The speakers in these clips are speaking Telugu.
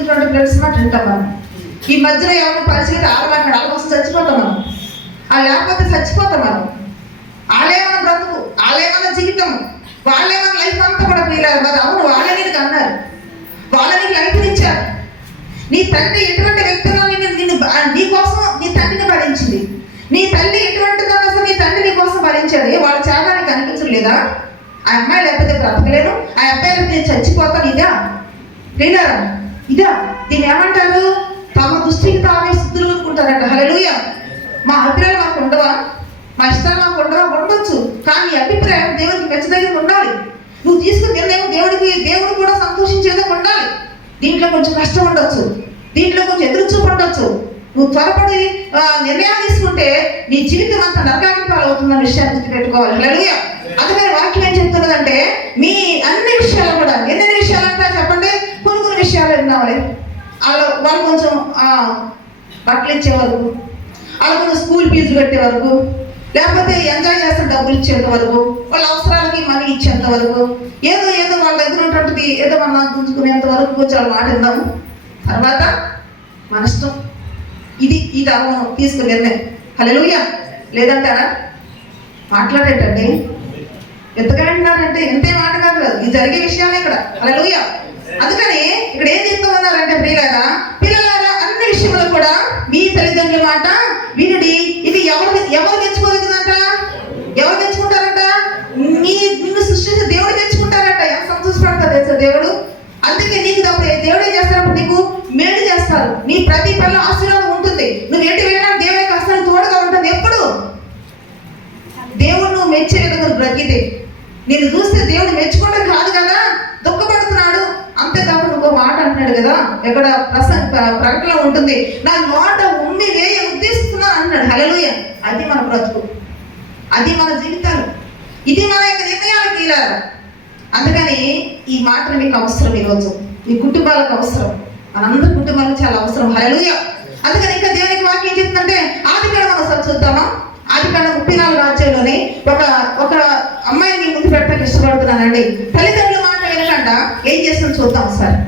వచ్చినటువంటి ఫ్రెండ్స్ మాట వింటాం మనం. ఈ మధ్యలో ఎవరైనా పరిస్థితి ఆడమాట్లాడు వాళ్ళ కోసం చచ్చిపోతాం మనం. వాళ్ళు లేకపోతే చచ్చిపోతాం మనం. వాళ్ళేమన్నా బ్రతుకు, వాళ్ళేమన్నా జీవితం, వాళ్ళేమన్నా లైఫ్ అంతా కూడా వీళ్ళారు. మరి అవును, వాళ్ళే నీకు అన్నారు, వాళ్ళ నీకు లైఫ్ ఇచ్చారు. నీ తండ్రి ఎటువంటి వ్యక్తులు నీ కోసం నీ తండ్రిని భరించింది. నీ తల్లి ఎటువంటి అసలు నీ తండ్రి నీ కోసం భరించాడు. వాళ్ళ త్యాగానికి అనిపించలేదా? ఆ అమ్మాయి లేకపోతే బ్రతకలేను, ఆ అబ్బాయి లేకపోతే నేను చచ్చిపోతాను. ఇదా లేదారా? ఇదా దీన్ని ఏమంటారు? తమ దృష్టికి తామే శుద్ధులు అనుకుంటారంట. హల్లెలూయా. మా అభిప్రాయం మాకు ఉండవా? మా ఇష్టాలు మాకు ఉండవా? ఉండొచ్చు. కానీ ఈ అభిప్రాయం దేవుడికి మెచ్చదగిన ఉండాలి. నువ్వు తీసుకుని నిర్ణయం దేవుడు కూడా సంతోషించేదే ఉండాలి. దీంట్లో కొంచెం కష్టం ఉండొచ్చు, దీంట్లో కొంచెం ఎదురుచూపు ఉండొచ్చు. నువ్వు త్వరపడి నిర్ణయాలు తీసుకుంటే నీ జీవితం అంతా నరకానికి పాలవుతుందన్న విషయాన్ని గుర్తుపెట్టుకోవాలి. హల్లెలూయా. అందుకని వాక్యం ఏం చెప్తున్నదంటే మీ అన్ని విషయాలు కూడా, ఎన్ని విషయాలంటే చెప్పండి, కొన్ని విషయాలు విన్నావాలి. వాళ్ళు కొంచెం బట్టలు ఇచ్చే వరకు, వాళ్ళు కొంచెం స్కూల్ ఫీజు కట్టే వరకు, లేకపోతే ఎంజాయ్ చేస్తే డబ్బులు ఇచ్చేంత వరకు, వాళ్ళ అవసరాలకి మనీ ఇచ్చేంత వరకు, ఏదో వాళ్ళ దగ్గర ఉన్నటువంటిది ఏదో మనం గుంజుకునేంత వరకు కొంచెం వాళ్ళు మాట విందాము. తర్వాత మన ఇష్టం. ఇది అవును తీసుకుని నిర్ణయం. హల్లెలూయా. లేదంటారా? మాట్లాడేటండి ఎంతకంటున్నారంటే ఎంతే మాట కాదు, ఇది జరిగే విషయాలే ఇక్కడ. హల్లెలూయా. అందుకని ఇక్కడ ఏం చెప్తామన్నారంటే, పిల్లలారా అన్ని విషయంలో కూడా మీ తల్లిదండ్రుల మాట వినుడి. ఇది ఎవరు మెచ్చుకోదగినంట? ఎవరు మెచ్చుకుంటారంట? నిన్ను సృష్టించిన దేవుడు మెచ్చుకుంటారంట. ఎంత సంతోషపడతారు తెలుసా దేవుడు. అందుకే నీకు దేవుడే చేస్తారప్పుడు నీకు మేలు చేస్తారు. నీ ప్రతి పనిలో ఆశీర్వాదం ఉంటుంది. నువ్వు ఎటు వెళ్ళినా దేవుడి కష్టాన్ని తోడుగా ఉంటుంది. ఎప్పుడు దేవుడు నువ్వు మెచ్చే విధంగా బ్రతికితే, నేను చూస్తే దేవుడు మెచ్చుకోవడం కాదు కదా, దుఃఖపడుతున్నాడు అంతే. కాబట్టి ఇంకో మాట అంటున్నాడు కదా, ఎక్కడ ప్రకటనలో ఉంటుంది, నా నోట ఉమ్మి వేయ ఉద్దేశిస్తున్నాను అన్నాడు. హల్లెలూయా. అది మన బ్రతుకు, అది మన జీవితాలు, ఇది మన యొక్క నిర్ణయాలు తీరాలి. అందుకని ఈ మాటలు మీకు అవసరం. ఈరోజు మీ కుటుంబాలకు అవసరం, మనందరి కుటుంబాలకు చాలా అవసరం. హల్లెలూయా. అందుకని ఇంకా దేవునికి వాక్యం చెప్తుందంటే, ఆదికాండం ఒకసారి చూద్దామా? ఆదికాండం 34 అధ్యాయంలోని ఒక అమ్మాయిని మీ ముందు పెట్టడానికి ఇష్టపడుతున్నానండి. తల్లిదండ్రుల మాట వినకుండా ఏం చేస్తుందో చూద్దాం ఒకసారి.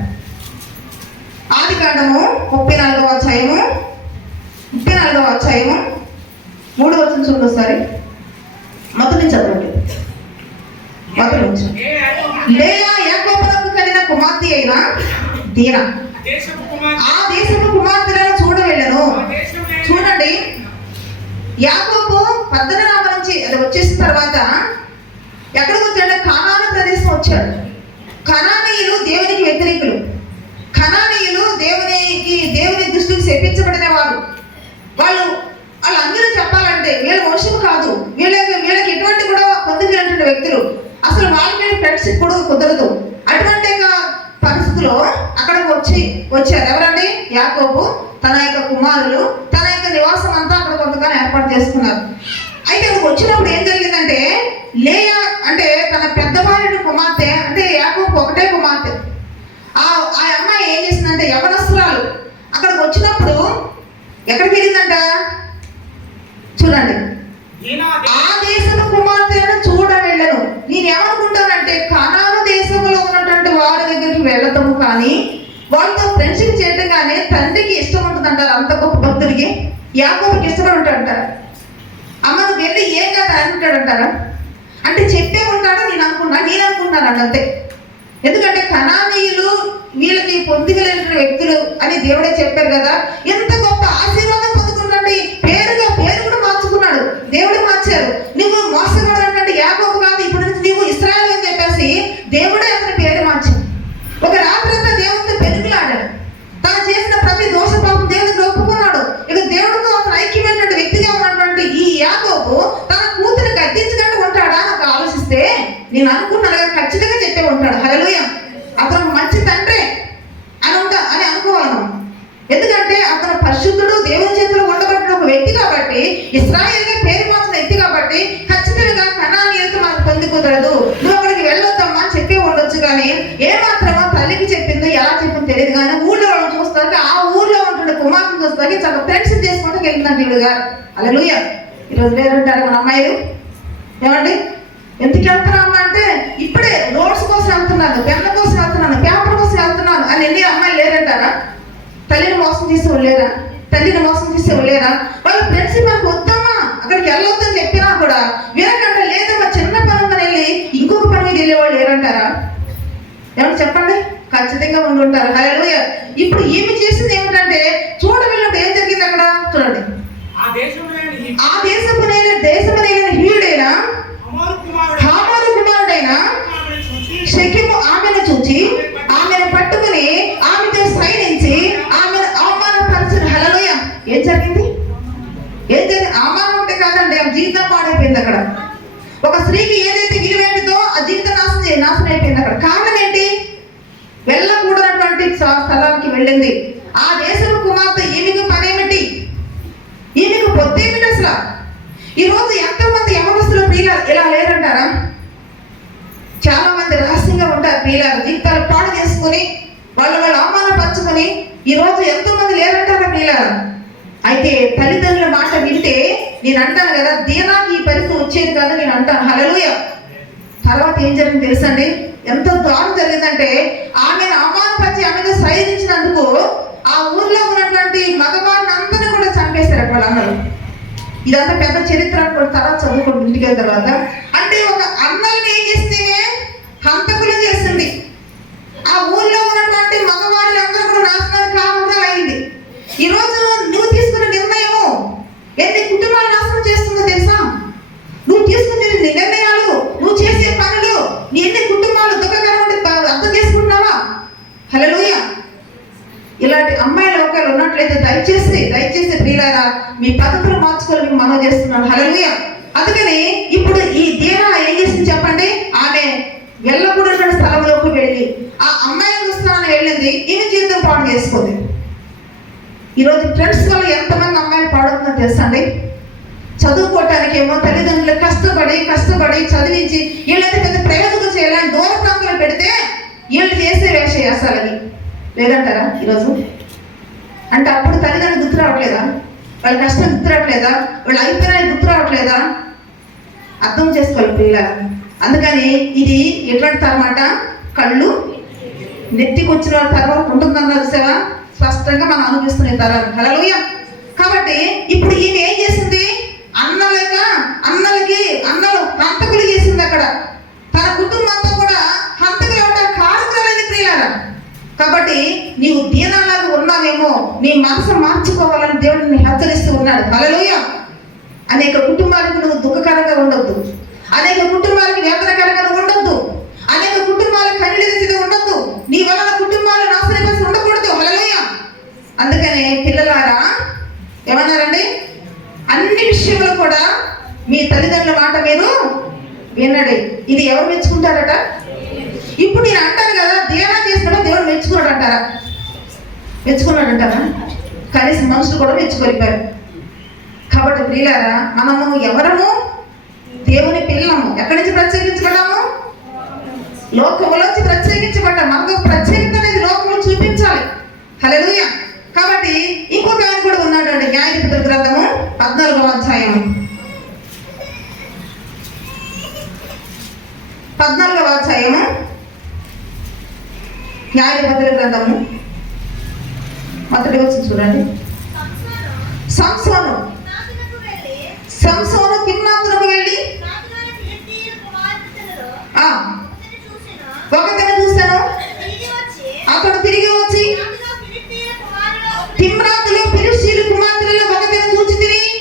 ఆదికాండము 34వ అధ్యాయము 3వ వచనం చూడండి ఒకసారి. మొదటి నుంచి చదవండి. మొదటి నుంచి. లేయా యాకోబునకు కలిగిన కుమార్తె అయిన దీనా ఆ దేశపు కుమార్తెలను చూడవెళ్ళను. చూడండి, యాకోబు పద్దనరామ నుంచి అది వచ్చేసిన తర్వాత ఎక్కడికి వచ్చాడు? కనాను ప్రదేశం వచ్చాడు. కనానీయులు దేవునికి వ్యతిరేకులు. కనానీయులు దేవుని దృష్టికి శపించబడిన వారు. వాళ్ళందరూ చెప్పాలంటే వీళ్ళ వంశం కాదు, వీళ్ళకి ఎటువంటి కూడా పొందుకున్నటువంటి వ్యక్తులు. అసలు వాళ్ళకి ఫ్రెండ్షిప్ కూడా కుదరదు. అటువంటి పరిస్థితిలో అక్కడికి వచ్చారు. ఎవరండి? యాకోబు, తన యొక్క కుమారులు, తన యొక్క నివాసం అంతా అక్కడ కొంతకాలం ఏర్పాటు చేసుకున్నారు. అయితే అక్కడికి వచ్చినప్పుడు ఏం జరిగిందంటే, లేయా అంటే తన పెద్దవారి కుమార్తె, అంటే యాకోబు ఒకటే కుమార్తె. ఆ అమ్మాయి ఏం చేసిందంటే, యవనస్తురాలు. అక్కడికి వచ్చినప్పుడు ఎక్కడికి వెళ్ళిందంట? చూడండి, ఆ దేశపు కుమార్తెను చూడ వెళ్ళను. నేను ఏమనుకుంటానంటే, కనాను దేశంలో ఉన్నటువంటి వారి దగ్గరికి వెళ్ళటము కానీ వాళ్ళతో ఫ్రెండ్షిప్ చేయటం కానీ తండ్రికి ఇష్టం ఉంటుంది అంటారు. అంత గొప్ప భక్తుడికి యాకోబుకి ఇష్టపడి ఉంటాడంటారు. అమ్మ నువ్వు వెళ్ళి ఏం కదా అంటాడంటారా? అంటే చెప్పే ఉంటాడో నేను అనుకుంటున్నాను అంతే. ఎందుకంటే కనానీయులు వీళ్ళకి పొందుగలేని వ్యక్తులు అని దేవుడే చెప్పారు కదా. ఎంత గొప్ప ఆశీర్వాదం పొందుకుంటాండి. పేరు కూడా మార్చుకున్నాడు, దేవుడే మార్చారు. నువ్వు మోసగలనంటే యాకోబు కాదు, ఇప్పుడు నుంచి నువ్వు ఇశ్రాయేలు అని చెప్పేసి దేవుడే అతని పేరు మార్చాడు. ఒక రాత్రి అంతా దేవుడితో పెనుగులాడాడు. తను చేసిన ప్రతి దోష పాపం దేవుడికి ఒప్పుకున్నాడు. ఇక దేవుడితో అతను ఐక్యమైనటువంటి వ్యక్తిగా ఉన్నటువంటి ఈ యాకోబు తన కూతురు గద్దించకుండా ఉంటాడా నాకు ఆలోచిస్తే నేను అనుకున్నాను కదా, ఖచ్చితంగా చెప్పే ఉంటాడు. హల్లెలూయా. అతను మంచి తండ్రే అని అనుకోవాలి మనం. ఎందుకంటే అతను పరిశుద్ధుడు, దేవుని చేతిలో ఉండబడిన ఒక వ్యక్తి కాబట్టి, ఇశ్రాయేలుగా పేరు మార్చిన వ్యక్తి కాబట్టి ఖచ్చితంగా కనానీయులతో మనకు పొంది కుదరదు, నువ్వు అక్కడికి వెళ్ళొద్దమ్మా అని చెప్పి ఉండొచ్చు. కానీ ఏమాత్రమో తల్లికి చెప్పిందో ఎలా చెప్పిందో తెలియదు. కానీ ఊళ్ళో చూస్తానికి, ఆ ఊర్లో ఉంటున్న కుమార్తెను చూస్తానికి చాలా ఫ్రెండ్స్ చేసుకుంటూ వెళ్ళిందంట వీడుగా. హల్లెలూయా. ఈరోజు లేదంటారు మన అమ్మాయిలు. ఏమండి, ఎందుకు వెళ్తున్నామా అంటే, ఇప్పుడే నోట్స్ కోసం వెళ్తున్నాను, పెన్ల కోసం వెళ్తున్నాను, పేపర్ కోసం వెళ్తున్నాను అని ఎన్ని అమ్మాయిలు లేరంటారా? తల్లిని మోసం చేసేవాళ్ళు లేరా? తల్లిని మోసం చేసేవాళ్ళు లేరా? వాళ్ళ ఫ్రెండ్స్ మాకు వద్దామా అక్కడికి వెళ్ళొద్దని చెప్పినా కూడా వినకంట లేదమ్మా చిన్న పని ఉందని వెళ్ళి ఇంకొక పని మీద వెళ్ళేవాళ్ళు లేరంటారా? ఏమన్నా చెప్పండి, ఖచ్చితంగా ఉండుంటారు. హల్లెలూయా. ఇప్పుడు ఈమె చేసింది ఏమిటంటే చూడవెళ్ళినప్పుడు ఏం జరిగింది అక్కడ చూడండి. ఆ దేశమునైన హీయుడైన హామాను కుమారుడైన షెకెము ఆమెను చూచి ఆమెను పట్టుకుని ఆమెతో సైనించి ఆమెను అవమానపరచును. హల్లెలూయా. ఏం జరిగింది? అవమానం ఉంటే కాదండి, ఆ జీవితం పాడైపోయింది అక్కడ. ఒక స్త్రీకి ఏదైతే విలువైనదో ఆ జీవితం నాశనం అయిపోయింది అక్కడ. కారణం ఏంటి? వెళ్ళకూడనటువంటి స్థలానికి వెళ్ళింది. ఆ దేశపు కుమార్తె ఈమెకు పనేమిటి? ఈమెకు పొత్తేమిటి అసలు? ఈరోజు ఎంతోమంది యవనస్తులు ప్రియులారు ఇలా లేరంటారా? చాలా మంది రహస్యంగా ఉంటారు ప్రియులారు, జీవితాలు పాడు చేసుకుని వాళ్ళు అవమానపరుచుకొని ఈరోజు ఎంతో మంది లేరంటారా ప్రియులారు? అయితే తల్లిదండ్రుల మాట వింటే నేను అంటాను కదా, దీనాకి ఈ పరిస్థితి వచ్చేది కాదు నేను అంటాను. హల్లెలూయా. తర్వాత ఏం జరిగింది తెలుసండి? ఎంత దారుణం జరిగిందంటే ఆమెను అవమానపరిచి ఆమెను సైనించినందుకు ఆ ఊర్లో ఉన్నటువంటి మగవారిని అందరినీ కూడా చంపేశారు వాళ్ళందరూ. ఇదంతా పెద్ద చరిత్ర తర్వాత చదువుకోండి ఇంటికి తర్వాత. అంటే ఒక అన్నల్ని ఏం చేసింది? హంతకులు చేసింది. ఆ ఊర్లో ఉన్నటువంటి మగవారిని అందరూ కూడా నాశనానికి కాకుండా అయింది. ఈరోజు నువ్వు తీసుకున్న నిర్ణయము ఎన్ని కుటుంబాలు నాశనం చేస్తుందో తెలుసా? నువ్వు తీసుకునే నిర్ణయాలు, నువ్వు చేసే పనులు ఎన్ని కుటుంబాలు దుఃఖకరంగా అర్థం చేసుకుంటున్నావా? హల్లెలూయా. ఇలాంటి అమ్మాయిలు ఒకరు ఉన్నట్లయితే దయచేసి ప్రియులారా మీ పద్ధతులు మార్చుకొని మీకు మనవి చేస్తున్నాను. హల్లెలూయా. అందుకని ఇప్పుడు ఈ దీనా ఏం చేసింది చెప్పండి? ఆమె వెళ్ళకూడని స్థలంలోకి వెళ్ళి ఆ అమ్మాయిని చూస్తున్నాను వెళ్ళింది, ఈమె జీవితం పాడు చేసుకుంది. ఈరోజు ఫ్రెండ్స్ వల్ల ఎంతమంది అమ్మాయిలు పాడవుతుందో తెలుసా అండి? చదువుకోవటానికి ఏమో తల్లిదండ్రులు కష్టపడి చదివించి వీళ్ళైతే పెద్ద ప్రయోజనం చేయాలని దూర ప్రాంతంలో పెడితే వీళ్ళు చేసే వేషాలవి లేదంటారా ఈరోజు? అంటే అప్పుడు తల్లిదండ్రులు గుర్తు రావట్లేదా? వాళ్ళ కష్టం గుర్తు రావట్లేదా? వాళ్ళ అభిప్రాయాలు గుర్తు రావట్లేదా? అర్థం చేసుకోవాలి ప్రియులారా. అందుకని ఇది ఎటువంటి తరమాట? కళ్ళు నెత్తికి వచ్చిన తర్వాత ఉంటుందన్నారు సేవా స్పష్టంగా మనం అనిపిస్తున్న తరాలు. హల్లెలూయా. కాబట్టి ఇప్పుడు ఈమె ఏం చేసింది? అన్నలకి హంతకులు చేసింది అక్కడ. తన కుటుంబంతో కూడా హంతకులు అవడానికి కారణాలైంది ప్రియులారా. కాబట్టి నీవు దీనాలాగా ఉన్నావేమో, నీ మనసు మార్చుకోవాలని దేవుడిని హెచ్చరిస్తూ ఉన్నాడు. హల్లెలూయా. అనేక కుటుంబాలకు నువ్వు దుఃఖకరంగా ఉండొద్దు, అనేక కుటుంబాలకి వేదనకరంగా ఉండొద్దు, అనేక కుటుంబాలకు కన్నీళ్ళు ఉండొద్దు, నీ వలన కుటుంబాలు నాశనపరిచి ఉండకూడదు. హల్లెలూయా. అందుకనే పిల్లలారా ఏమన్నారండి? అన్ని విషయంలో కూడా మీ తల్లిదండ్రుల మాట మీరు వినండి. ఇది ఎవరు మెచ్చుకుంటారట? ఇప్పుడు నేను అంటాను కదా, దేనా చేసినా దేవుడు మెచ్చుకున్నాడు అంటారా? కనీసం మనుషులు కూడా మెచ్చుకోలేపారు. కాబట్టి ప్రియులారా మనము ఎవరము? దేవుని పిల్లము. ఎక్కడి నుంచి ప్రత్యేకించబడ్డాము? లోకములోంచి ప్రత్యేకించబడ్డాము. మనకు ప్రత్యేకత అనేది లోకంలో చూపించాలి. హల్లెలూయా. కాబట్టి ఇంకొక ఆయన కూడా ఉన్నాడు అండి. న్యాయాధిపతుల గ్రంథము 14వ అధ్యాయము 14వ అధ్యాయము న్యాయాధిపతుల గ్రంథము మొదటి వచనం చూడండి. సంసోను తిమ్నాతునకు వెళ్ళి ఒకతను చూశాను. అతడు తిరిగి వచ్చి తిమ్నాతులో ఫిలిష్తీయుల కుమార్తెలలో ఒకతను చూచి తిరిగి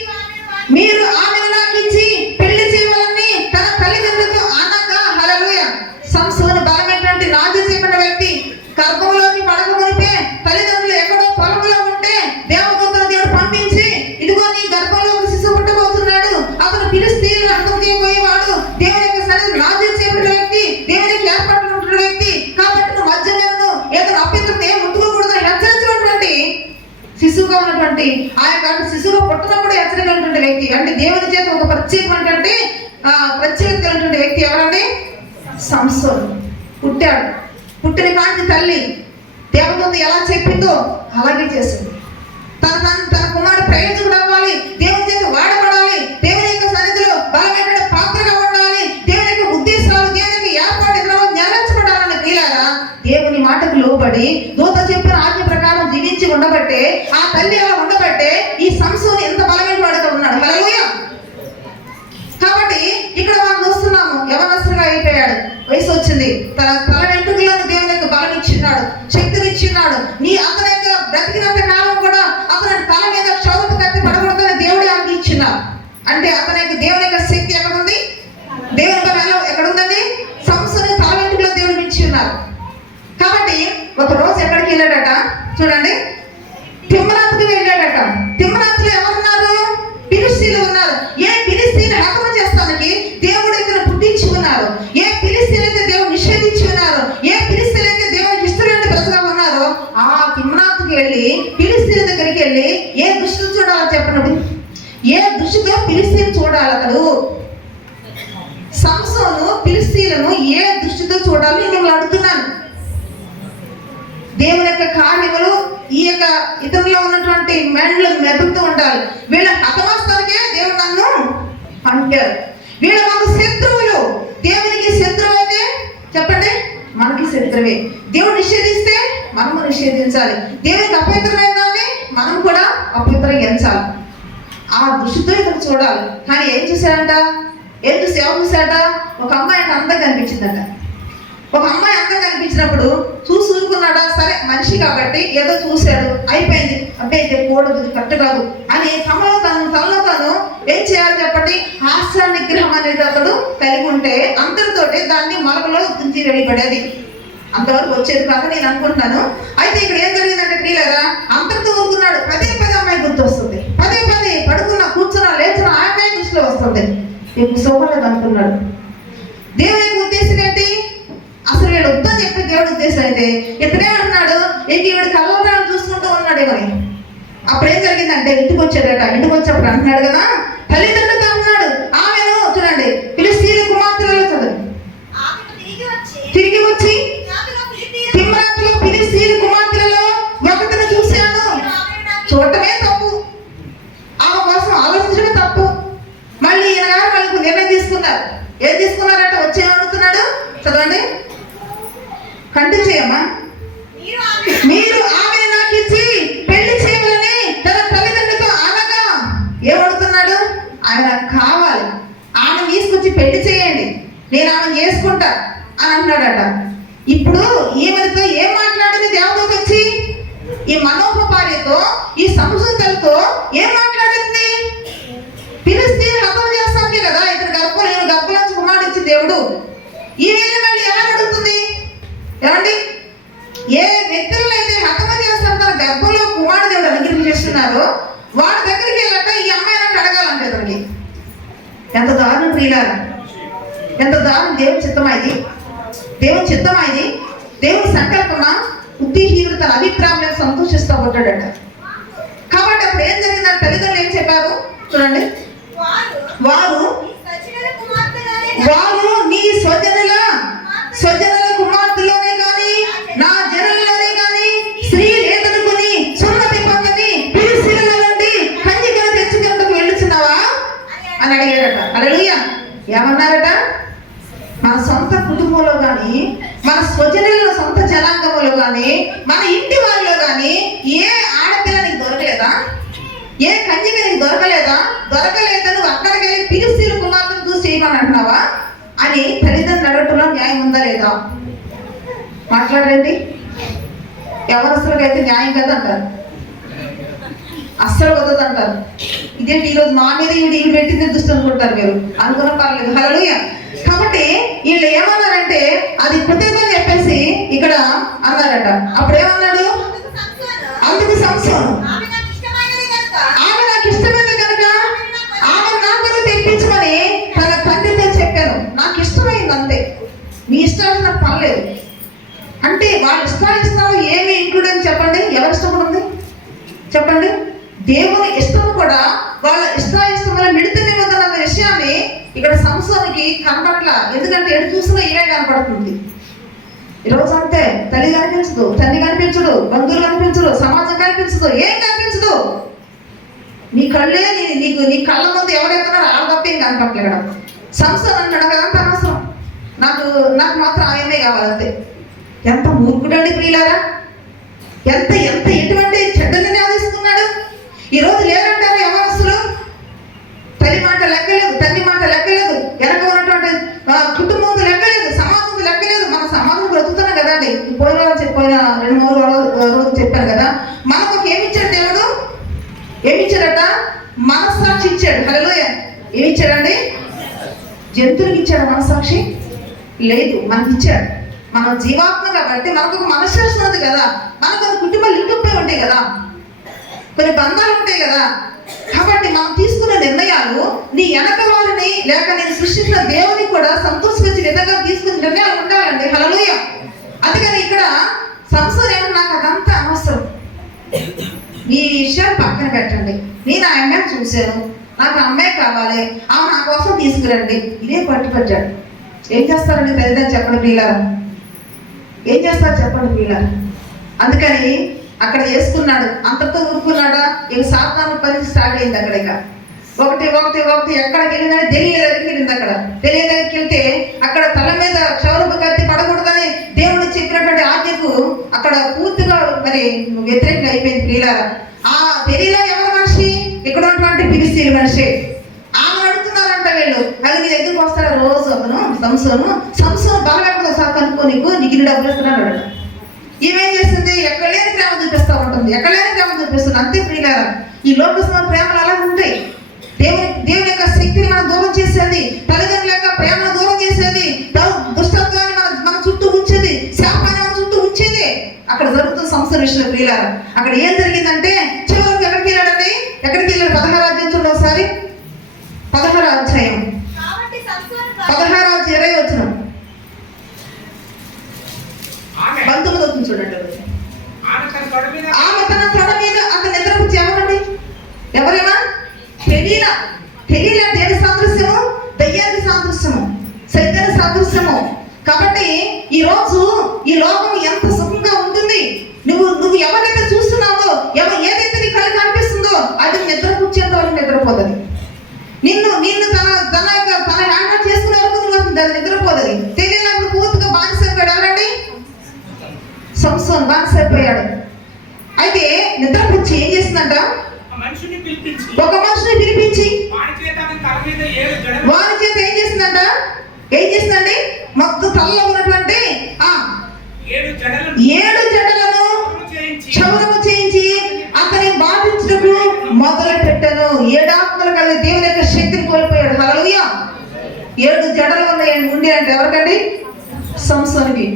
మీరు ఆమెను నాకు ఇచ్చి పెళ్లి చేయవాలని తన తల్లిదండ్రులతో అనగా. హల్లెలూయా. సంసోను బలమైనటువంటి రాజు చెప్పిన వ్యక్తి. గర్భంలోకి పడకమునిపే తల్లిదండ్రులు ఎక్కడో పొలంలో ఉంటే దేవదూతను దేవుడు పంపించి ఇదిగో నీ గర్భంలో ఒక శిశువు పుట్టబోతున్నాడు, అతను ఫిలిష్తీయులను అంతం చేయబోయేవాడు, దేవుని యొక్క సన్నిధిని రాజు చెప్పిన వ్యక్తి, దేవునికి ఏర్పాటు ఉంటున్న వ్యక్తి, కాబట్టి నువ్వు మధ్య నేను ఏదో అభ్యంతరం ఏం ముట్టుకోకూడదని హెచ్చరించినటువంటి శిశువుగా ఉన్నటువంటి ఆ యొక్క శిశువుగా పుట్టినప్పుడు హెచ్చరికటువంటి వ్యక్తి. అంటే దేవుని చేత ఒక ప్రత్యేకమైనటువంటి వ్యక్తి ఎవరండి? సంసోను. పుట్టాడు. పుట్టిన కాంతి తల్లి దేవదూత ఎలా చెప్పిందో అలాగే చేసింది. తన కుమారుడు ప్రయోజకుడు అవ్వాలి, దేవుని చేత వాడబడాలి, దేవుని యొక్క సన్నిధిలో బలమైన పాత్రగా ఉండాలి, దేవుని యొక్క ఉద్దేశాలు, దేవుని యొక్క ఏర్పాటు నెరవేర్చబడాలని ప్రియులారా దేవుని మాటకు లోబడి ఆ తల్లి అలా ఉండబట్టే ఈ సంసోను ఎంత బలమైన వాడుగా ఉన్నాడు. హల్లెలూయా. కాబట్టి ఇక్కడ మనం చూస్తున్నాము, యవనస్తుగా అయిపోయాడు, వయసు వచ్చింది, తన తల వెంట్రుకలను దేవుని యొక్క బలం ఇచ్చినాడు, శక్తిని ఇచ్చినాడు. అతని యొక్క బ్రతికినంత కాలం కూడా అతని తల మీద క్షౌరపు కత్తి పడకూడదని దేవుడే ఆజ్ఞ ఇచ్చినాడు. అంటే అతని యొక్క దేవుని యొక్క శక్తి ఎక్కడ ఉంది, దేవుని బలం ఎక్కడ ఉందండి? సంసోను తల వెంట్రుకలో దేవుడు ఇచ్చి ఉన్నారు. కాబట్టి ఒక రోజు ఎక్కడికి వెళ్ళాడట చూడండి, తిమ్నాతుకు వెళ్ళాడట. తిమ్నాతులో ఎవరున్నారు? ఫిలిష్తీయులు ఉన్నారు. ఏ ఫిలిష్తీయుని హతము చేస్తానికి దేవుడు ఇక్కడ పుట్టించి ఉన్నారు, ఏ ఫిలిష్తీయులైతే దేవుడు నిషేధించి ఉన్నారు, ఏ ఫిలిష్తీయులైతే దేవునికి ఇష్టమైన ప్రజగా ఉన్నారో ఆ తిమ్నాతుకు వెళ్ళి ఫిలిష్తీయుల దగ్గరికి వెళ్ళి ఏ దృష్టితో చూడాలో చెప్పండి, ఏ దృష్టితో ఫిలిష్తీయులు చూడాలి? అతడు సంసోను ఫిలిష్తీయులను ఏ దృష్టితో చూడాలి నేను అడుగుతున్నాను. దేవుని యొక్క కార్యములు ఈ యొక్క ఇతరులో ఉన్నటువంటి మెండ్లు మెదులుతూ ఉండాలి. వీళ్ళ హతమస్తానికే దేవుడు నన్ను పంపారు. వీళ్ళ మాకు శత్రువులు. దేవునికి శత్రువు అయితే చెప్పండి, మనకి శత్రువే. దేవుడు నిషేధిస్తే మనము నిషేధించాలి. దేవునికి అపవిత్రమైన దాన్ని మనం కూడా అపవిత్రగించాలి. ఆ దృష్టితో ఇక్కడ చూడాలి. కానీ ఏం చూశాడంట? ఎవరు చూశాడ? ఒక అమ్మాయి అందంగా కనిపించిందంట. ఒక అమ్మాయి అందంగా కనిపించినప్పుడు చూసి ఊరుకున్నాడా? సరే మనిషి కాబట్టి ఏదో చూశాడు, అయిపోయింది, అబ్బాయి అయితే కూడదు, కరెక్ట్ కాదు అని తనలో తాను ఏం చేయాలి చెప్పండి? హాస్య నిగ్రహం అనేది అతడు కలిగి ఉంటే అందరితోటి దాన్ని మొలకలో దించి వెళ్ళిపడేది. అంతవరకు వచ్చేది కాదు నేను అనుకుంటున్నాను. అయితే ఇక్కడ ఏం జరిగిందంటే క్రియలరా అందరితో ఊరుకున్నాడు. పదే పదే అమ్మాయి గుర్తు వస్తుంది, పదే పదే పడుకున్నా కూర్చున్నా లేచున్నా ఆ అమ్మాయి దృష్టిలో వస్తుంది. నీకు శోభలేదు అనుకున్నాడు. దేవుని యొక్క ఉద్దేశం ఏంటి? అసలు వీడు వద్దని చెప్పి దేవుడి ఉద్దేశం అయితే ఇతనే అంటున్నాడు, ఇంక వీడు కళ్ళను చూసుకుంటూ ఉన్నాడు. మరి అప్పుడు ఏం జరిగిందంటే ఇంటికి వచ్చాడట. ఇంటికి వచ్చేప్పుడు అంటున్నాడు కదా, తల్లిదండ్రులతో అన్నాడు ఆమెను చూడండి ఫిలిష్తీయుల కుమార్తెలలో చదువు తిరిగి వచ్చి తిమ్నాతులో ఫిలిష్తీయుల కుమార్తెలలో ఒకటిని చూశాను. చూడటమే తప్పు, ఆమె కోసం ఆలోచించడమే తప్పు. మళ్ళీ ఈయన వాళ్ళకు నిర్ణయం తీసుకున్నారు. ఏం తీసుకున్నారంటే వచ్చే అడుగుతున్నాడు, చదవండి, కంటిన్యూ చేయమ్మా. మీరు ఆమెను నాకు ఇచ్చి పెళ్లి చేయమని తన తల్లిదండ్రులతో అనగా ఏమడుగుతున్నాడు? ఆయన కావాలి, ఆమె తీసుకొచ్చి పెళ్లి చేయండి, నేను ఆమెను చేసుకుంటా అని అంటున్నాడట. ఇప్పుడు ఈమెతో ఏం మాట్లాడింది దేవదూత వచ్చి? ఈ మనోహపార్యతో, ఈ సంస్కృతులతో ఏం మాట్లాడింది? ఫిలిష్తీయులు హతం చేస్తానికి కదా ఇతను గర్భంలోంచి కుమారుడు ఇచ్చి దేవుడు. ఈ వేళ మళ్ళీ ఎలా అడుగుతుంది? ఏమండి, ఏ వ్యక్తులను అయితే హతమ చేస్తారో తన గర్భంలో కుమారుడు దేవుడు అనుగ్రహిస్తున్నారో వాడి దగ్గరికి వెళ్ళట ఈ అమ్మాయి అంటే అడగాలంటే అతనికి. ఎంత దారుణం ప్రియులారా, ఎంత దారుణం! దేవుని చిత్తమా ఇది? దేవుని చిత్తమా ఇది? దేవుని సంకల్పమా? బుద్ధిహీనుడు తన అభిప్రాయం సంతోషిస్తూ ఉంటాడట. కాబట్టి అప్పుడు ఏం జరిగిందంటే తల్లిదండ్రులు ఏం చెప్పారు చూడండి, వారు నీ స్వజనుల కుమార్తెలోనే కానీ నా జనులలోనే కానీ స్త్రీ లేదనుకుని సున్నతి పొందని ఫిలిష్తీయుల నుండి కన్యకను తెచ్చుకున్నకు వెళ్ళుచున్నావా అని అడిగారట. హల్లెలూయా. ఏమన్నారట? మన సొంత కుటుంబంలో కానీ, మన స్వజనుల సొంత జనాంగంలో కానీ, మన ఇంటి వారిలో కానీ ఏ ఆడపిల్ల నీకు దొరకలేదా? ఏ కన్యక నీకు దొరకలేదా? దొరకలేదా? నువ్వు అక్కడికి వెళ్ళి ఫిలిష్తీయుల కుమార్తెను చూసి చేయమని అంటున్నావా అని తల్లిదండ్రులు అడగటంలో న్యాయం ఉందా లేదా? మాట్లాడండి. ఎవరసలుగా అయితే న్యాయం కదా అంటారు, అస్సలు వద్దదు అంటారు. ఇదేంటి ఈరోజు మా మీద ఈవిడ పెట్టింది దృష్టి అనుకుంటారు మీరు, అనుకున్న పర్లేదు. హల్లెలూయా. కాబట్టి వీళ్ళు ఏమన్నారంటే అది కృతజ్ఞత చెప్పేసి ఇక్కడ అన్నారట. అప్పుడు ఏమన్నాడు? అందుకు సంసోను ఆమె నాకు ఇష్టమైనది కనుక ఆమె నాకు తెప్పించమని తన తండ్రితో చెప్పాను. నాకు ఇష్టమైంది అంతే, మీ ఇష్టాలు నాకు పర్లేదు అంటే వాళ్ళ ఇష్టాలు ఏమి ఇంక్లూడ్ అని చెప్పండి. ఎవరి ఇష్టం కూడా ఉంది చెప్పండి? దేవుని ఇష్టం కూడా వాళ్ళ ఇష్టముల మిడత నిబంధన అనే విషయాన్ని ఇక్కడ సంసోనుకి కనపట్ల. ఎందుకంటే ఎటు చూసినా ఏమే కనపడుతుంది. ఈరోజు అంతే, తల్లి కనిపించదు, తండ్రి కనిపించడు, బంధువులు కనిపించడు, సమాజం కనిపించదు, ఏం కనిపించదు. నీ కళ్ళే నీ కళ్ళ ముందు ఎవరెత్తున్నారో ఆ తప్ప ఏం కనపట్లేదు. సంసోను అంటాడు కదంతా అనవసరం, నాకు మాత్రం ఆయనే కావాలంతే. ఎంత మూర్ఖుడండి ప్రియులారా! ఎంత ఎటువంటి చెడ్డ నిర్ణయాలు ఇచ్చాడు. హల్లెలూయా. ఏమి ఇచ్చాడండి? జంతువులకు ఇచ్చాడు మనసాక్షి? లేదు, మనకి ఇచ్చాడు. మనం జీవాత్మ కాబట్టి మనకు ఒక మనశ్శాస్త్రం ఉంది కదా, మనకు కొన్ని కుటుంబాలు లింకుపోయి ఉంటాయి కదా, కొన్ని బంధాలు ఉంటాయి కదా. కాబట్టి మనం తీసుకున్న నిర్ణయాలు నీ వెనక వారిని లేక నేను సృష్టించిన దేవుని కూడా సంతోషించే విధంగా తీసుకునే నిర్ణయాలు ఉండాలండి. హల్లెలూయా. అందుకని ఇక్కడ సంసోను ఏమన్నా, నాకు అదంతా అవసరం, ఈ విషయాలు పక్కన పెట్టండి, నేను ఆ అమ్మాయిని చూశాను, నాకు అమ్మాయి కావాలి, ఆమె నా కోసం తీసుకురండి, ఇదే పట్టుపట్టాడు. ఏం చేస్తారండి తల్లిదండ్రులు? చెప్పండి ప్రియులారా, ఏం చేస్తారు చెప్పండి ప్రియులారా? అందుకని అక్కడ చేసుకున్నాడు, అంతతో ఊరుకున్నాడా? ఇక సాతాను పని స్టార్ట్ అయింది. అక్కడ ఇక ఒకటి ఒకటి ఒకటి ఎక్కడికి వెళ్ళిందని తెలియ దగ్గరికి వెళ్ళింది. అక్కడ తెలియ దగ్గరికి వెళ్తే అక్కడ తల మీద క్షౌరపు కత్తి పడకూడదని దేవుడు చెప్పినటువంటి ఆజ్ఞకు అక్కడ పూర్తిగా మరి వ్యతిరేకంగా అయిపోయింది ప్రియులారా. ఆ తెలియలో ఎవరి మనిషి? ఇక్కడ ఉన్నటువంటి ఫిలిష్తీయుల మనిషి. ఆమె అడుగుతున్నారంట వీళ్ళు, అది నీ దగ్గరికి వస్తారా రోజు? అతను సంసోను బాగా ఒకసారి కనుక్కో, నీకు డబ్బులు ఇస్తున్నాడు. ఈమెం చేస్తుంది? ఎక్కడ లేని ప్రేమ చూపిస్తూ ఉంటుంది, ఎక్కడ లేని ప్రేమ చూపిస్తుంది. అంతే ప్రియులారా, ఈ లోకస్తున్న ప్రేమలు అలా ఉంటాయి. దేవుని యొక్క శక్తిని మనం దూరం చేసేది, తల్లిదండ్రుల యొక్క ప్రేమను దూరం చేసేది, దుష్టత్వాన్ని మన చుట్టూ ఉంచేది, శాపాన్ని మన చుట్టూ ఉంచేది. అక్కడ జరుగుతున్న సంస్థ విషయంలో ప్రియులారా, అక్కడ ఏం జరిగిందంటే చివరికి ఎక్కడికి వెళ్ళాడండి? ఎక్కడికి వెళ్ళాడు? 16 అధ్యాయం చూడండి ఒకసారి. 16 అధ్యాయం 16 వచ్చిన 19 అవుతుంది చూడండి. ఆమె తన తొడ మీద అతను నిద్రపుచ్చి ఎవరండి? ఎవరేమా? తెలియలే. దేని సాదృశ్యము? దయ్యానికి సాదృశ్యము, సైతానికి సాదృశ్యము. కాబట్టి ఈ రోజు ఈ లోకం ఎంత సుఖంగా ఉంటుంది, నువ్వు ఎవరైతే చూస్తున్నావో, ఏదైతే నీ కళ్ళు కనిపిస్తుందో అది నిద్రపుచ్చేంత వరకు నిద్రపోతుంది. నిన్ను తన హ్యాండ్ చేసుకునే వరకు నువ్వు దాన్ని నిద్రపోతుంది. తెలియనప్పుడు పూర్తిగా బానిసైపోయాడు. ఎవరండి? సంసోను బానిసైపోయాడు. అయితే నిద్రపుచ్చి ఏం చేసిందంట? ఒక మనిషిని పిలిపించి వారి చేత ఏం చేసిందండి? మొత్తం తలలో ఉన్నటువంటి 7 జడలను క్షౌరము చేయించి అతని బాధించటకు మొదలు పెట్టాను. 7 ఆత్మలు కలిగి దేవుని యొక్క శక్తిని కోల్పోయాడు. హల్లెలూయా. 7 జడలు ఉండి అంటే ఎవరికండి? సంసోనుకి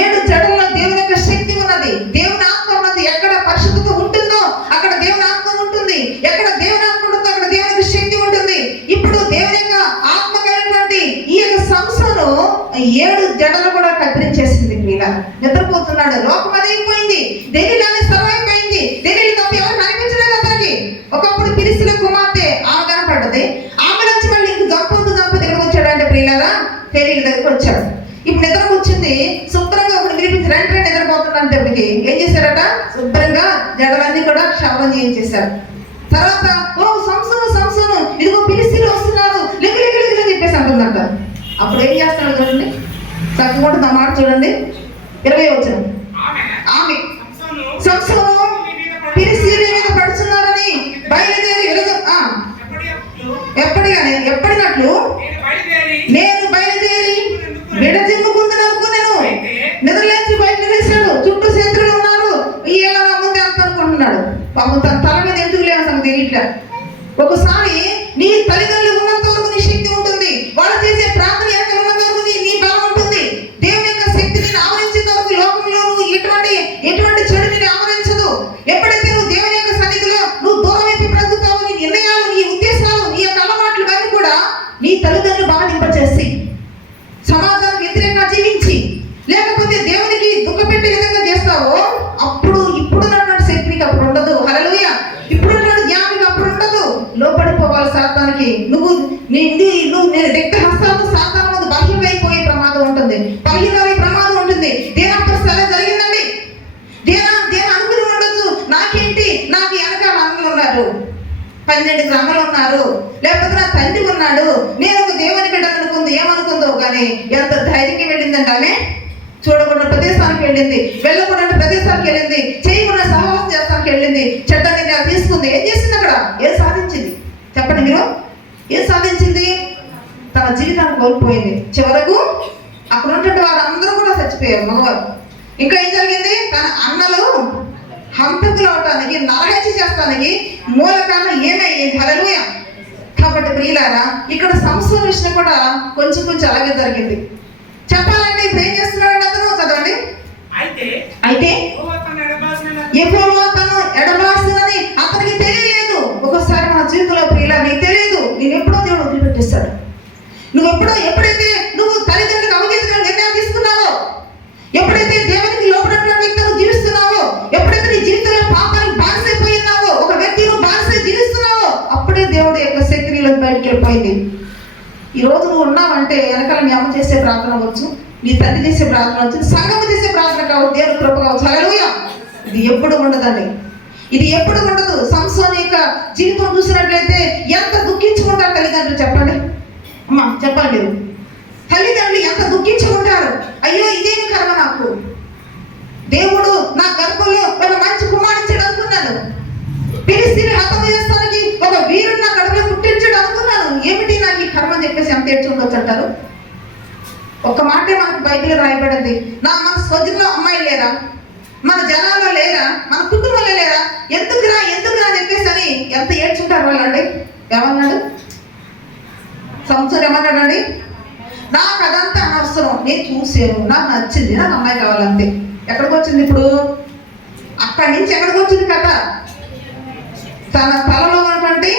7 జడల్లో దేవుని యొక్క శక్తి ఉన్నది, దేవుని ఆత్మ ఉన్నది. ఎక్కడ పరిశుద్ధత ఉంటుందో అక్కడ దేవుని ఆత్మ ఉంటుంది, ఎక్కడ దేవుని ఆత్మ ఉంటుందో అక్కడ దేవుని యొక్క శక్తి ఉంటుంది. ఇప్పుడు దేవుని యొక్క ఆత్మ కలిగినటువంటి ఈ యొక్క సంసోను 7 జడలు కూడా కత్తిరించేసింది. ఇలా నిద్రపోతున్నాడు. లోకం అదైపోయింది, దెలీలానే సర్వైపోయింది. దెలీలు తప్ప ఎవరు కనిపించలేదు అతనికి. ఒకప్పుడు ఫిలిష్తీయుల కుమార్తె ఆమె కనపడ్డది. ఆమె నుంచి మళ్ళీ ఇంక గంపకు దగ్గరకు వచ్చాడంటే ప్రియులారా, దెలీలు దగ్గరకు వచ్చాడు. ఇప్పుడు నిద్రకు వచ్చింది, శుభ్రంగా ఒకటి వినిపించి రెండు నిద్రపోతున్నాడు. దేవుడికి ఏం చేశారట? శుభ్రంగా జడలన్నీ కూడా క్షౌరం చేయించేశారు. తర్వాత సంసోను ఇదిగో ఫిలిష్తీయులు వస్తున్నారు, లెగి చెప్పేసి అంటుందంట. అప్పుడు ఏం చేస్తాడు చూడండి, చక్కగా ఆ మాట చూడండి. 20 వచ్చిన ఆమె సంసోను ఫిలిష్తీయుల మీద పడుతున్నారని బయలుదేరి ఎప్పటినట్లు నేను బయలుదేరి విడజిమ్ముకుందనుకున్నాను. నిద్రలేచి బయట వేశాడు. చుట్టూ శత్రువులు ఉన్నారు. ఈయన నా ముందే అంత అనుకుంటున్నాడు. పాపం తన తల మీద ఎందుకు లేని సంగతి ఇట్లా. ఒకసారి నీ తల్లిదండ్రులు ఉన్నంత వరకు నీ శక్తి ఉంటుంది, వాళ్ళు చేసే ప్రార్థన ఎంత ఉన్నంత వరకు నీ బలం ఉంటుంది. దేవుని యొక్క శక్తి నేను ఆవరించేంత వరకు లోకంలో నువ్వు ఎటువంటి చెడు నేను ఆవరించదు. ఎప్పుడైతే నువ్వు దేవుని యొక్క సన్నిధిలో నువ్వు దూరం వైపు బ్రతుకుతావు, నీ నిర్ణయాలు, నీ ఉద్దేశాలు, నీ యొక్క అలవాట్లు కానీ కూడా నీ తల్లిదండ్రులు బాధింపచేసి సమాజానికి వ్యతిరేకంగా జీవించి లేకపోతే దేవునికి దుఃఖపెట్టే విధంగా చేస్తావో అప్పుడు ఇప్పుడున్నటువంటి శక్తికి అప్పుడు ఉండదు. హల్లెలూయా. ఇప్పుడున్నటువంటి జ్ఞానికి అప్పుడు ఉండదు. లోపడిపోవాలి సాతానికి. నువ్వు వ్యక్తి హస్తాలతో సాతాను ముందు బలహీనమైపోయే ప్రమాదం ఉంటుంది, బలహీనమయ్యే ప్రమాదం ఉంటుంది. దేనపరిస్థితి జరిగిందండి. దేన అనుకుని ఉండొచ్చు, నాకేంటి, నాకు వెనకాల అన్నలు ఉన్నారు, 12 అమ్మలు ఉన్నారు, లేకపోతే నా తండ్రి ఉన్నాడు, నేను ఒక దేవుని బిడ్డ అనుకుంది, ఏమనుకుందో కానీ ఎంత ధైర్యంగా వెళ్ళిందంటే ఆమె చూడకుండా ప్రదేశానికి వెళ్ళింది, వెళ్ళకుండా ప్రదేశానికి వెళ్ళింది, చేయకుండా సహవాసం చేస్తానికి వెళ్ళింది, చెడ్డ నిర్ణయాలు తీసుకుంది. ఏం చేసింది అక్కడ? ఏం సాధించింది చెప్పండి మీరు? ఏం సాధించింది? తన జీవితాన్ని కోల్పోయింది. చివరకు అక్కడ ఉన్నటువంటి వారందరూ కూడా చచ్చిపోయారు, మగవారు. ఇంకా ఏం జరిగింది? తన అన్నలు హంతకులు అవటానికి, నరహత్య చేస్తానికి మూల కారణం ఏమయ్యింది? హల్లెలూయా. కాబట్టి ప్రియులారా, ఇక్కడ సంసోను విషయం కూడా కొంచెం అలాగే జరిగింది. చెప్పాలంటే ఇప్పుడు ఏం చేస్తున్నాడు అతను? చదవండి. అయితే యెహోవా తను ఎడబాసినని అతనికి తెలియలేదు. ఒక్కోసారి మన జీవితంలో ప్రియులా నీకు తెలియదు, నేను ఎప్పుడో దేవుడు వదిలిపెట్టేస్తాడు. ఎప్పుడైతే నువ్వు తల్లిదండ్రులకు అవగతిగా నిర్ణయం తీసుకున్నావో, ఎప్పుడైతే దేవునికి లోపడినటువంటి వ్యక్తులు జీవిస్తున్నావో, ఎప్పుడైతే నీ జీవితంలో పాపానికి బానిసైపోయినావో, ఒక వ్యక్తి నువ్వు బానిసై జీవిస్తున్నావో, అప్పుడే దేవుడి యొక్క శక్తి నీలో బయటికి వెళ్ళిపోయింది. ఈ రోజు నువ్వు ఉన్నావంటే వెనకాల మీ అమ్మ చేసే ప్రార్థన అవ్వచ్చు, నీ తల్లి చేసే ప్రార్థన అవ్వచ్చు, సంఘం చేసే ప్రార్థన కావచ్చు, దేవుని కృప కావచ్చు. హల్లెలూయా. ఇది ఎప్పుడు ఉండదండి, ఇది ఎప్పుడు ఉండదు. సంసోను యొక్క జీవితం చూసినట్లయితే ఎంత దుఃఖించుకుంటారు తల్లిదండ్రులు, చెప్పండి అమ్మా, చెప్పండి మీరు. తల్లిదండ్రులు ఎంత దుఃఖించుకుంటారు. అయ్యో ఇదేమి కర్మ, నాకు దేవుడు నా గర్భంలో ఒక మంచి కుమారుడు అనుకున్నాను, ఫిలిష్తీయుని హతం చేస్తానికి ఒక వీరుడు నా కడుపులో పుట్టించాడు అనుకున్నాను, ఏమిటి నాకు ఈ కర్మ అని చెప్పేసి ఎంత ఏడ్చి ఉండొచ్చు అంటారు. ఒక్క మాటే మనకు బైబిల్ రాయబడింది. మన స్వజంలో అమ్మాయిలు లేరా, మన జనాల్లో లేరా, మన కుటుంబంలో లేరా, ఎందుకురా అని చెప్పేసి అని ఎంత ఏడ్చుంటారు వాళ్ళండి. ఏమన్నాడు సంవత్సరం? ఏమన్నాడండి? నాకు అదంతా అనవసరం, నేను చూసాను, నాకు నచ్చింది, నాకు అమ్మాయి కావాలంతే. ఎక్కడికి వచ్చింది ఇప్పుడు? అక్కడి నుంచి ఎక్కడికి వచ్చింది కథ? తన తలలో ఉన్నటువంటి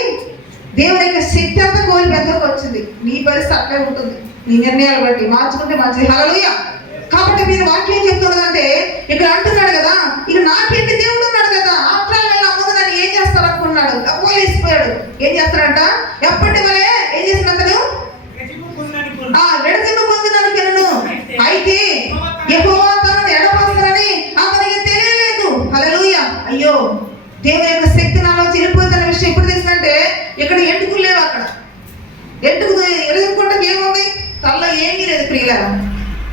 దేవుని యొక్క శక్తి అంతా కోరి పెద్దకు వచ్చింది. నీ పరిస్థితి అట్లే ఉంటుంది, నీ నిర్ణయాలు బట్టి మార్చుకుంటే మంచిది. హల్లెలూయా. కాబట్టి మీరు వాక్యం చెప్తున్నదంటే ఇక్కడ అంటున్నాడు కదా, ఇక నాకేంటి దేవుడు ఉన్నాడు కదా, ఆఫ్టర్ నా ముందు నన్ను ఏం చేస్తారు అనుకున్నాడు. పోలేసిపోయాడు. ఏం చేస్తాడంట? ఎప్పటి వలే ఏం చేసిన అతను వెడజిమ్మ పొందినాను కెలను. అయితే యెహోవా తనను ఎడబాస్తానని అతనికి తెలియలేదు. హల్లెలూయా. అయ్యో, దేవుని యొక్క శక్తి నాలో చెల్లిపోతున్న విషయం ఎప్పుడు తెలిసిందంటే, ఇక్కడ ఎంటుకులు లేవు. అక్కడ ఎంటుకు ఎదుర్కొంటే ఏముంది? తల్ల ఏమీ లేదు. ప్రియులారా,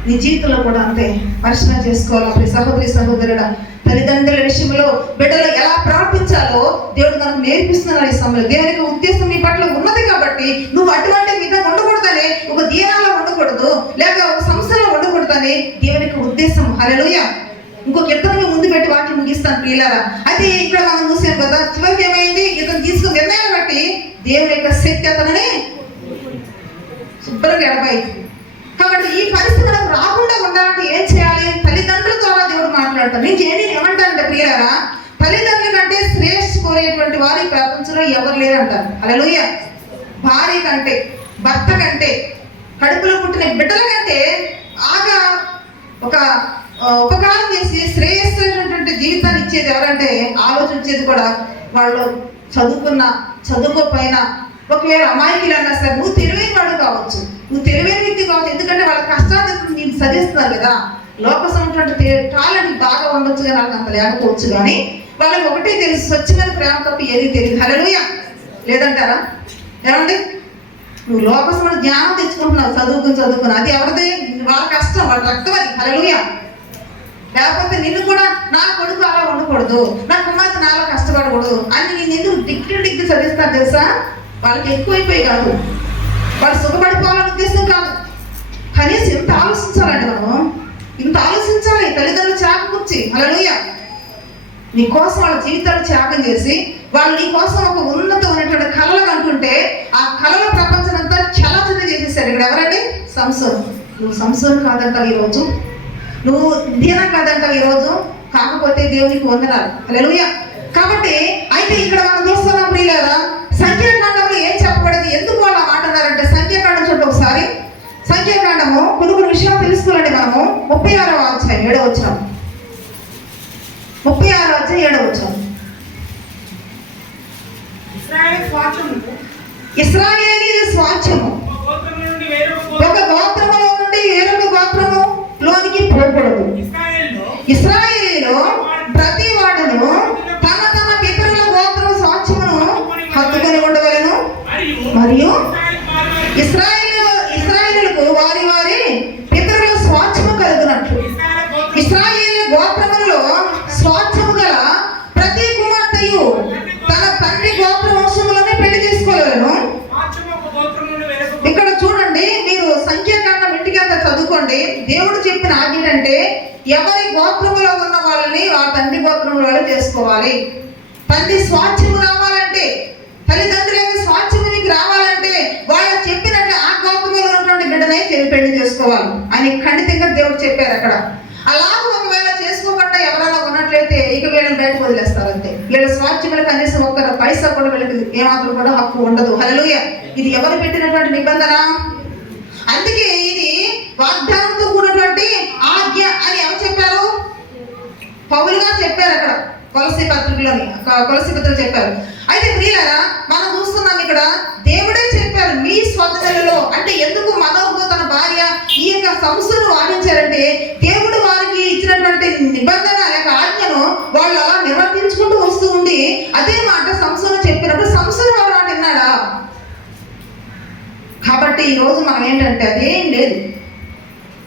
నీ జీవితంలో కూడా అంతే పరిశీలన చేసుకోవాలి. ప్రతి సహోదరి సహోదరుడా, తల్లిదండ్రుల విషయంలో బిడ్డలు ఎలా ప్రవర్తించాలో దేవుడు మనకు నేర్పిస్తున్నారు. ఈ సమయంలో దేవునికి ఉద్దేశం నీ పట్ల ఉన్నది కాబట్టి నువ్వు అటువంటి విధంగా ఉండకూడదని, ఒక దీనాల్లో ఉండకూడదు, లేక ఒక సంస్థలో ఉండకూడదని దేవునికి ఉద్దేశం. హల్లెలూయా. ఇంకొక ఇద్దరిని ముందు పెట్టి వాక్యం ముగిస్తాను ప్రియులారా. అయితే ఇక్కడ మనం చూసాం కదా, చివరికి ఏమైంది? ఇతను తీసుకున్న నిర్ణయాన్ని బట్టి దేవుని యొక్క శక్తి అతనని శుభ్రంగా ఎడబాయింది. కాబట్టి ఈ పరిస్థితి మనకు రాకుండా ఉండాలంటే ఏం చేయాలి? తల్లిదండ్రుల ద్వారా దేవుడు మాట్లాడతాడు. నేను ఏమంటానంటే ప్రియులారా, తల్లిదండ్రుల కంటే శ్రేష్ఠ కోరేటువంటి వారు ఈ ప్రపంచంలో ఎవరు లేరంటారు. హల్లెలూయా. భార్య కంటే, భర్త కంటే, కడుపులో పుట్టిన బిడ్డల కంటే ఆగా ఒక ఉపకారం చేసి శ్రేయస్సుటువంటి జీవితాన్ని ఇచ్చేది ఎవరంటే, ఆలోచించేది కూడా వాళ్ళు చదువుకోపోయినా, ఒకవేళ అమాయకులు అన్నా సరే, నువ్వు తెలివైన వాడు కావచ్చు, నువ్వు తెలివైన వ్యక్తి కావచ్చు, ఎందుకంటే వాళ్ళ కష్టాన్ని నేను చదివిస్తున్నారు కదా. లోక సంబంధించిన టాలెంట్ బాగా ఉండొచ్చు కానీ వాళ్ళకి అంత లేకపోవచ్చు, కానీ వాళ్ళకి ఒకటే తెలుసు, స్వచ్ఛమైన ప్రేమ తప్ప ఏది తెలియదు. హల్లెలూయా. లేదంటారా? ఏమండి, నువ్వు లోక సంబంధించిన జ్ఞానం తెచ్చుకుంటున్నావు, చదువుకుని అది ఎవరిది? వాళ్ళ కష్టం, వాళ్ళ రక్తం అది. హల్లెలూయా. లేకపోతే నిన్ను కూడా నా కొడుకు అలా ఉండకూడదు, నా కుమార్తె నాలో కష్టపడకూడదు అని నేను ఎందుకు డిగ్రీ చదివిస్తాను తెలుసా? వాళ్ళకి ఎక్కువైపోయి కాదు, వాళ్ళు సుఖపడిపోవాలనే ఉద్దేశం కాదు. కనీసం ఇంత ఆలోచించాలండి, మనం ఇంత ఆలోచించాలి. తల్లిదండ్రులు త్యాగం గురించి. హల్లెలూయా. నీ కోసం వాళ్ళ జీవితాలు త్యాగం చేసి వాళ్ళు నీ కోసం ఒక ఉన్నతమైనటువంటి కళలు అంటుంటే ఆ కళల ప్రపంచం అంతా చలచన చేసేసారు. ఇక్కడ ఎవరండి? సంసోను. నువ్వు సంసోను కాదంటావు ఈరోజు, నువ్వు దీన కాదంటావు ఈరోజు, కాకపోతే దేవునికి వందనాలు. హల్లెలూయా. కాబట్టి అయితే ఇక్కడ మనం చూస్తున్నాం ప్రియులారా, సంఖ్యాకాండంలో ఏం చెప్పబడింది? ఎందుకు అలా మాట అన్నారంటే, సంఖ్యాకాండం చూడండి ఒకసారి. సంఖ్యాకాండము కొన్ని విషయాలు తెలుసుకోవాలండి మనము. 36వ అధ్యాయం 7వ వచనం. 36వ అధ్యాయం 7వ వచనం. ఇశ్రాయేలీయుల స్వాస్థ్యము ఒక గోత్రములో నుండి వేరొక గోత్రము లోనికి పోకూడదు. ఇశ్రాయేలీయులు ప్రతి వాడును తన తన పితరుల గోత్ర స్వాస్థ్యమును హత్తుకొని ఉండవలెను. మరియు ఇశ్రాయేలీయులకు వారి వారి పితరుల స్వాస్థ్యము కలుగునట్లు ఇశ్రాయేలు గోత్రములలో స్వాస్థ్యము గల ప్రతి కుమార్తెయు తన తండ్రి గోత్ర వంశములనే పెళ్లి చేసుకోలేను. ఇక్కడ చూడండి, మీరు సంఖ్యాకాండం ఇంటికి అంతా చదువుకోండి. దేవుడు చెప్పిన ఆజ్ఞ అంటే, ఎవరి గోత్రములో ఉన్న వాళ్ళని ఆ తండ్రి గోత్రములో చేసుకోవాలి. తండ్రి స్వాస్థ్యము రావాలంటే, తల్లిదండ్రుల యొక్క స్వాస్థ్యము మీకు రావాలంటే చేసుకోవాలి అని ఖండితంగా దేవుడు చెప్పారు అక్కడ. అలాగ ఒకవేళ చేసుకోకుండా ఎవరైనా ఉన్నట్లయితే ఇక వీళ్ళని బయటకు వదిలేస్తారు అంతే. వీళ్ళ స్వార్థ్యములు కనీసం ఒక్క పైసా కూడా వీళ్ళకి ఏమాత్రం కూడా హక్కు ఉండదు. హల్లెలూయా. ఇది ఎవరు పెట్టినటువంటి నిబంధన? అందుకే ఇది వాగ్దానంతో కూడినటువంటి ఆజ్ఞ అని ఎవరు చెప్పారు? పౌలు గారు చెప్పారు అక్కడ కొలస్సీ పత్రిక చెప్పారు. అయితే ప్రియులారా, మనం చూస్తున్నాం ఇక్కడ దేవుడే చెప్పారు మీ స్వతంత్రలో. అంటే ఎందుకు మనోహు తన భార్య ఈ యొక్క సంస్థను వాదించారంటే దేవుడు వారికి ఇచ్చినటువంటి నిబంధన లేక ఆజ్ఞను వాళ్ళు అలా నిర్వర్తించుకుంటూ వస్తూ ఉండి అదే మాట సంస్థను చెప్పినప్పుడు సంస్థను వాడు మాట విన్నాడా? కాబట్టి ఈరోజు మనం ఏంటంటే అదేం లేదు,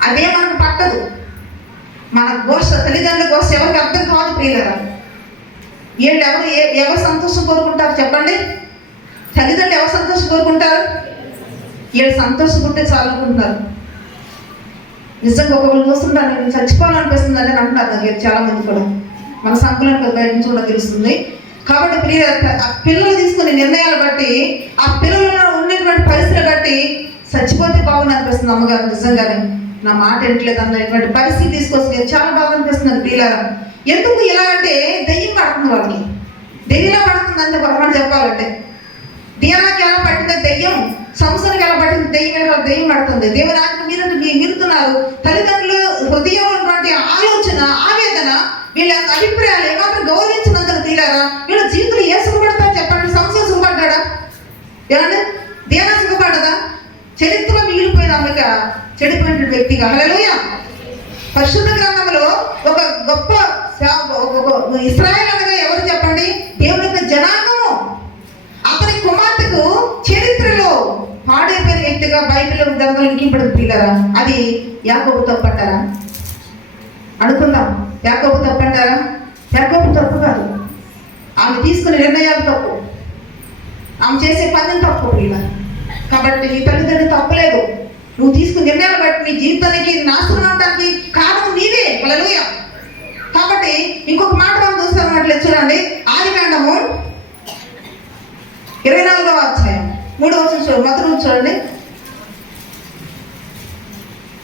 అదే మనకు పట్టదు. మన ఘోష, తల్లిదండ్రుల ఘోష ఎవరికి అర్థం కాదు ప్రియులరా. వీళ్ళు ఎవరు సంతోషం కోరుకుంటారు చెప్పండి? తల్లిదండ్రులు ఎవరు సంతోషం కోరుకుంటారు? వీళ్ళు సంతోషపడితే చాలనుకుంటున్నారు. నిజంగా ఒకళ్ళు చూస్తుంటారు, నేను చచ్చిపోవాలనిపిస్తుంది అని అంటున్నారు చాలా మంది కూడా. మన సంకులను బయట నుంచి కూడా తెలుస్తుంది. కాబట్టి పిల్లలు తీసుకునే నిర్ణయాలు బట్టి ఆ పిల్లలలో ఉన్నటువంటి పరిస్థితులు బట్టి చచ్చిపోతే బాగుంది అనిపిస్తుంది అమ్మగారు. నిజంగానే నా మాట ఎంటలేదు అన్నటువంటి పరిస్థితి తీసుకొస్తుంది. చాలా బాగా అనిపిస్తుంది పిల్లలు. ఎందుకు ఇలా అంటే దెయ్యం పడుతుంది వాళ్ళకి. దెయ్యంలా పడుతుంది అంతే పొరపాటు చెప్పాలంటే. దీనానికి ఎలా పట్టిందో దెయ్యం, సంవత్సరానికి ఎలా పట్టింది దెయ్యం పడుతుంది. దేవుని ఆజ్ఞ మీరుతున్నారు. తల్లిదండ్రులు హృదయంలో ఉన్నటువంటి ఆలోచన, ఆవేదన, వీళ్ళ అభిప్రాయాలు ఏమాత్రం గౌరవించినందుకు తీరారా వీళ్ళ జీవితంలో ఏ సుఖపడతారు చెప్పండి? సంవత్సరం సుఖపడ్డా? ఏమంటే దేనా సుఖపడ్డదా? చరిత్రలో మిగిలిపోయిన ఆమెక చెడిపోయిన వ్యక్తిగా. హల్లెలూయా. పరిశుద్ధ గ్రంథంలో ఒక గొప్ప ఇశ్రాయేలు అనగా ఎవరు చెప్పండి? దేవుని యొక్క జనాంగము. అతని కుమార్తెకు చరిత్రలో పాడైపోయిన వ్యక్తిగా బైబిల్లో గ్రంథంలో ఇంకింపడదు పిల్లరా. అది యాకోబు తప్పంటారా? అనుకుందాం. యాకోబు తప్పంటారా? యాకోబు తప్పు కాదు. ఆమె తీసుకునే నిర్ణయాలు తప్పు, ఆమె చేసే పని తప్పు పిల్ల. కాబట్టి నీ తల్లిదండ్రులు తప్పలేదు. నువ్వు తీసుకునే నిర్ణయాలు బట్టి నీ జీవితానికి నాశనం అవడానికి కారణం నీవే. హల్లెలూయా. కాబట్టి ఇంకొక మాట మనం చూస్తామన్నట్లే చూడండి. ఆదికాండము 24వ అధ్యాయం 3వ వచనం చూడండి. మొదటి నుంచి చూడండి.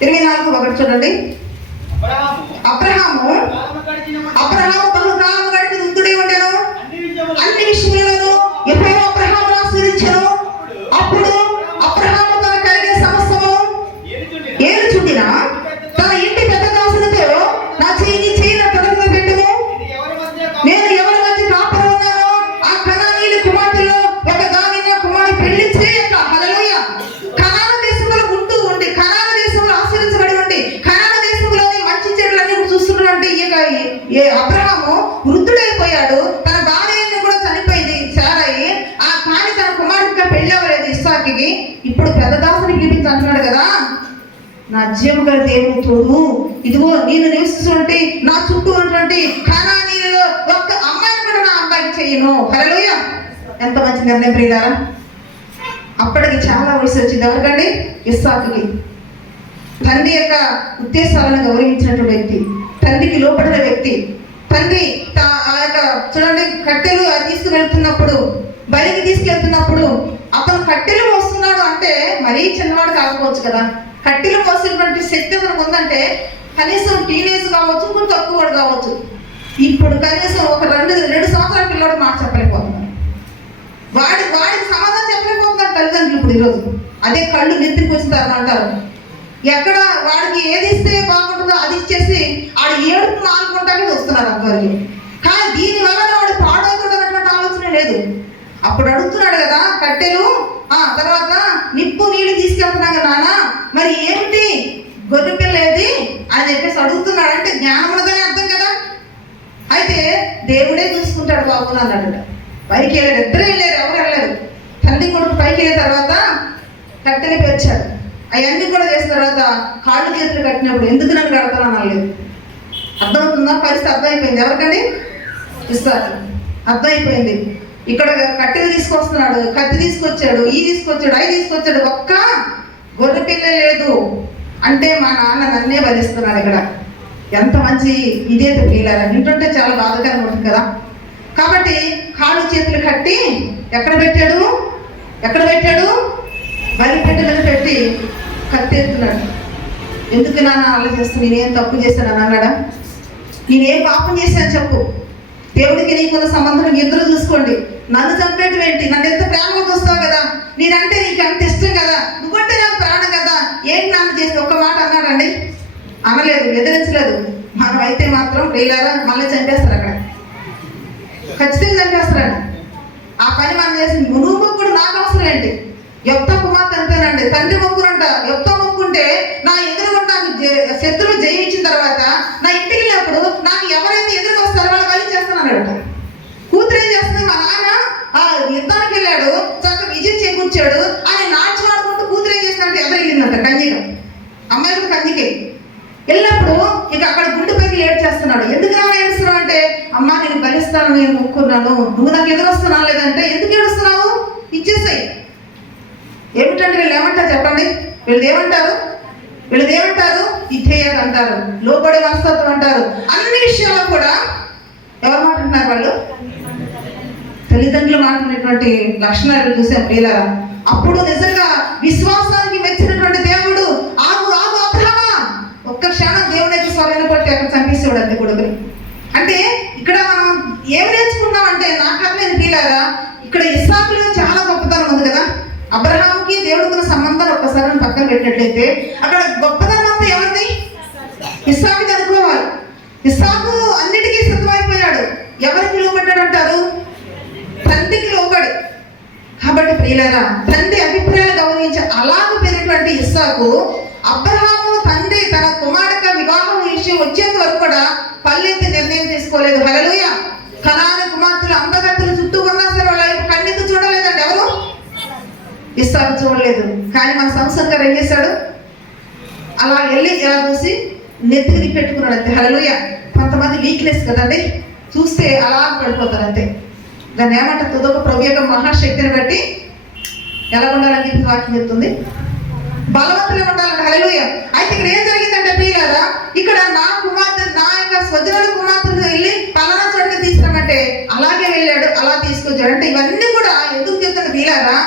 24:1 చూడండి. అబ్రహాము బహుకాలము గడిచి వృద్ధుడై ఉండెను. అన్ని విషయములను యెహోవా అబ్రహామును ఆశీర్వదించెను. అప్పుడు అబ్రహాము తన కలిగే సమస్తము ఏలుచుండిన తన ఇంటి పెద్ద దాసులతో నా చెయ్యి నా తొడ మీద పెట్టుము. నేను ఎవరి మధ్య కాపురం ఉన్నానో ఆ కనానీయుల కుమార్తెలో ఒక దాని నా కుమారుని పెళ్లి చేయక. హల్లెలూయా. కనాన దేశంలో ఉంటూ ఉండి, కనాన దేశంలో ఆశీర్వించబడి ఉండి, కనాన దేశంలోని మంచి చెడులన్నీ చూస్తున్నటువంటి ఈ అబ్రహాము వృద్ధుడైపోయాడు. తన భార్యను కూడా చనిపోయింది సారాయి. ఆ కానీ తన కుమారుడిగా పెళ్లి అవ్వలేదు ఇస్సాకుకి. ఇప్పుడు పెద్ద దాసుని పిలిపించి అంటున్నాడు కదా, నా జీవము గల దేవుని తోడు, ఇదిగో నేను నివసిస్తుంటే నా చుట్టూ ఉన్నటువంటి కనానీయులలో ఒక్క అమ్మాయిని కూడా నా అబ్బాయికి చేయను. హల్లెలూయా. ఎంత మంచి నిర్ణయం ప్రియులారా. అప్పటికి చాలా వయసు వచ్చింది ఎవరికండి? ఇస్సాకుకి. తండ్రి యొక్క ఉద్దేశాలను గౌరవించినటువంటి వ్యక్తి, తండ్రికి లోపడిన వ్యక్తి. తండ్రి ఆ యొక్క చూడండి కట్టెలు తీసుకువెళ్తున్నప్పుడు, బలికి తీసుకెళ్తున్నప్పుడు అతను కట్టెలు మోస్తున్నాడు అంటే మరీ చిన్నవాడు కాకపోవచ్చు కదా. కట్టెలు మోసినటువంటి శక్తి అతనికి ఉందంటే కనీసం టీనేజ్ కావచ్చు, కొంచెం తక్కువ కూడా కావచ్చు. ఇప్పుడు కనీసం ఒక 2 సంవత్సరాల పిల్లవాడు మాట చెప్పలేకపోతున్నాడు. వాడికి సమాధానం చెప్పలేకపోతున్నారు తల్లిదండ్రులు ఇప్పుడు ఈరోజు. అదే కళ్ళు నెత్తికి వస్తారు అంటారు. ఎక్కడ వాడికి ఏది ఇస్తే బాగుంటుందో అది ఇచ్చేసి ఆడు ఏడుపు మానుకుంటానే వస్తున్నారు అంతవరకు. కానీ దీనివల్ల వాడు పాడవుతుందన్నటువంటి ఆలోచన లేదు. అప్పుడు అడుగుతున్నాడు కదా కట్టెలు, తర్వాత నిప్పు నీళ్ళు తీసుకెళ్తున్నాం కదా నాన్న, మరి ఏమిటి గొర్రె పిల్ల ఏది అని చెప్పేసి అడుగుతున్నాడు. అంటే జ్ఞానం ఉన్నదని అర్థం కదా. అయితే దేవుడే చూసుకుంటాడు బాబు అన్నాడు. పైకి వెళ్ళారు, ఇద్దరే వెళ్ళారు, ఎవరు వెళ్ళారు. తండ్రి కొడుకు పైకి వెళ్ళిన తర్వాత కట్టెలు పెంచాడు. అవన్నీ కూడా చేసిన తర్వాత కాళ్ళు చేతులు కట్టినప్పుడు ఎందుకు నన్ను కడతాను అనలేదు. అర్థమవుతుందా? పరిస్థితి అర్థమైపోయింది. ఎవరికండి? ఇస్తారు. అర్థమైపోయింది. ఇక్కడ కట్టెలు తీసుకొస్తున్నాడు, కత్తి తీసుకొచ్చాడు, తీసుకొచ్చాడు, అవి తీసుకొచ్చాడు, ఒక్క గొర్రె పిల్ల లేదు అంటే మా నాన్న నన్నే బలిస్తున్నాడు. ఇక్కడ ఎంత మంచి ఇదే పిల్లలు వింటుంటే చాలా బాధకరంగా ఉంటుంది కదా. కాబట్టి కాళ్ళు చేతులు కట్టి ఎక్కడ పెట్టాడు? బలిపెట్టెలను పెట్టి కత్తి ఎత్తున్నాడు. ఎందుకు నాన్న అలా చేస్తాను, నేనేం తప్పు చేశాను అని అన్నాడా? నేనేం పాపం చేశాను చెప్పు. దేవుడికి నీకున్న సంబంధం ఇద్దరు చూసుకోండి. నన్ను చంపేయటం ఏంటి? నన్ను ఎంత ప్రేమగా చూస్తావు కదా, నేనంటే నీకు అంత ఇష్టం కదా, నువ్వంటే నాకు ప్రాణం కదా, ఏంటి నన్ను చేసి ఒక్క మాట అన్నాడండి? అనలేదు, ఎదిరించలేదు. మనం అయితే మాత్రం ప్రియులారా మళ్ళీ చంపేస్తారు, అక్కడ ఖచ్చితంగా చంపేస్తారండి. ఆ పని మనం చేసి నువ్వు మొక్కుడు నాకు అవసరం ఏంటి? యొప్తా కుమార్తె అంతేనండి. తండ్రి మొక్కునంట, యొప్తా మొక్కుంటే నా ఎదురుగా నాకు శత్రువు జయించిన తర్వాత నా ఇంటికి వెళ్ళినప్పుడు నాకు ఎవరైతే ఎదురుకు వస్తారో వాళ్ళు బలి చేస్తున్నారట. కూతురు ఏం చేస్తుంది? మా నాన్న యుద్ధానికి వెళ్ళాడు, చక్కగా విజయం చేకూర్చాడు అని నాచుకుంటూ కూతురు ఏం చేసినట్టు ఎదురెళ్ళిందంట కన్యగా. అమ్మాయి కూడా కన్యకే వెళ్ళినప్పుడు ఇక అక్కడ గుండె పైకి ఏడ్ చేస్తున్నాడు. ఎందుకు రా ఏడుస్తున్నావు అంటే, అమ్మా నేను బలిస్తాను, నేను మొక్కున్నాను, నువ్వు నాకు ఎదురు వస్తున్నావు లేదంటే ఎందుకు ఏడుస్తున్నావు, ఇచ్చేసాయి. ఏమిటంటే వీళ్ళు ఏమంటారు చెప్పండి? వీళ్ళది ఏమంటారు? ఇథేయత అంటారు, లోబడి మనస్తత్వం అంటారు. అన్ని విషయాల్లో కూడా ఎవరు మాట్లాడుతున్నారు? వాళ్ళు తల్లిదండ్రులు మాట్లాడినటువంటి లక్షణాలు చూసాం ప్రియులారా. అప్పుడు నిజంగా విశ్వాసానికి మెచ్చినటువంటి దేవుడు ఆగు అబ్రహామా, ఒక్క క్షణం దేవునికి స్వరణ పట్టి అక్కడ చంపేసేవాడు అంతే కొడుకుని. అంటే ఇక్కడ మనం ఏం నేర్చుకున్నాం అంటే, నాకు అర్థమైంది ప్రియులారా, ఇక్కడ ఇస్సాకులో చాలా గొప్పతనం ఉంది కదా. అబ్రహాంకి దేవుడికి సంబంధాలు ఒక్కసారి పక్కన పెట్టినట్లయితే అక్కడ గొప్పతనం అంతా ఎవరిది? ఇస్సాకుది అనుకోవాలి. ఇస్సాకు అన్నిటికీ సిద్ధమైపోయాడు. ఎవరికి లోబడ్డాడు అంటారు? తండ్రికి లోబడి. కాబట్టి ప్రియులారా, తండ్రి అభిప్రాయాలు గమనించి అలాగ పెరిగినటువంటి ఇస్సాకు అబ్రహాము తండ్రి తన కుమారుడిగా వివాహం విషయం వచ్చేంత వరకు కూడా పల్లెత్తి నిర్ణయం తీసుకోలేదు. హల్లెలూయా. కనాను కుమార్తెలు అందగత్తెలు చుట్టూ ఉన్నా సరే వాళ్ళ కన్నెత్తి చూడలేదండి ఎవరు? ఇస్సాకు చూడలేదు. కానీ మన సంసంగ్ గారు ఏం చేశాడు? అలా వెళ్ళి ఇలా చూసి నెత్తికి పెట్టుకున్నాడు అంతే. హల్లెలూయా. కొంతమంది వీక్నెస్ కదండి, చూస్తే అలా పడిపోతారు అంతే. దాన్ని ఏమంటారు? తుదొక ప్రభు యొక్క మహాశక్తిని బట్టి ఎలా ఉండాలని చెప్పి వాక్యం చెప్తుంది, బలవంతులే ఉండాలని. హల్లెలూయా. అయితే ఇక్కడ ఏం జరిగిందంటే ప్రియులారా, ఇక్కడ నా కుమార్తె నా యొక్క స్వజనుల కుమార్తెను వెళ్ళి పలానా చోటుకి తీసుకురామంటే అలాగే వెళ్ళాడు, అలా తీసుకొచ్చాడు. అంటే ఇవన్నీ కూడా ఎందుకు చెప్తాను ప్రియులారా,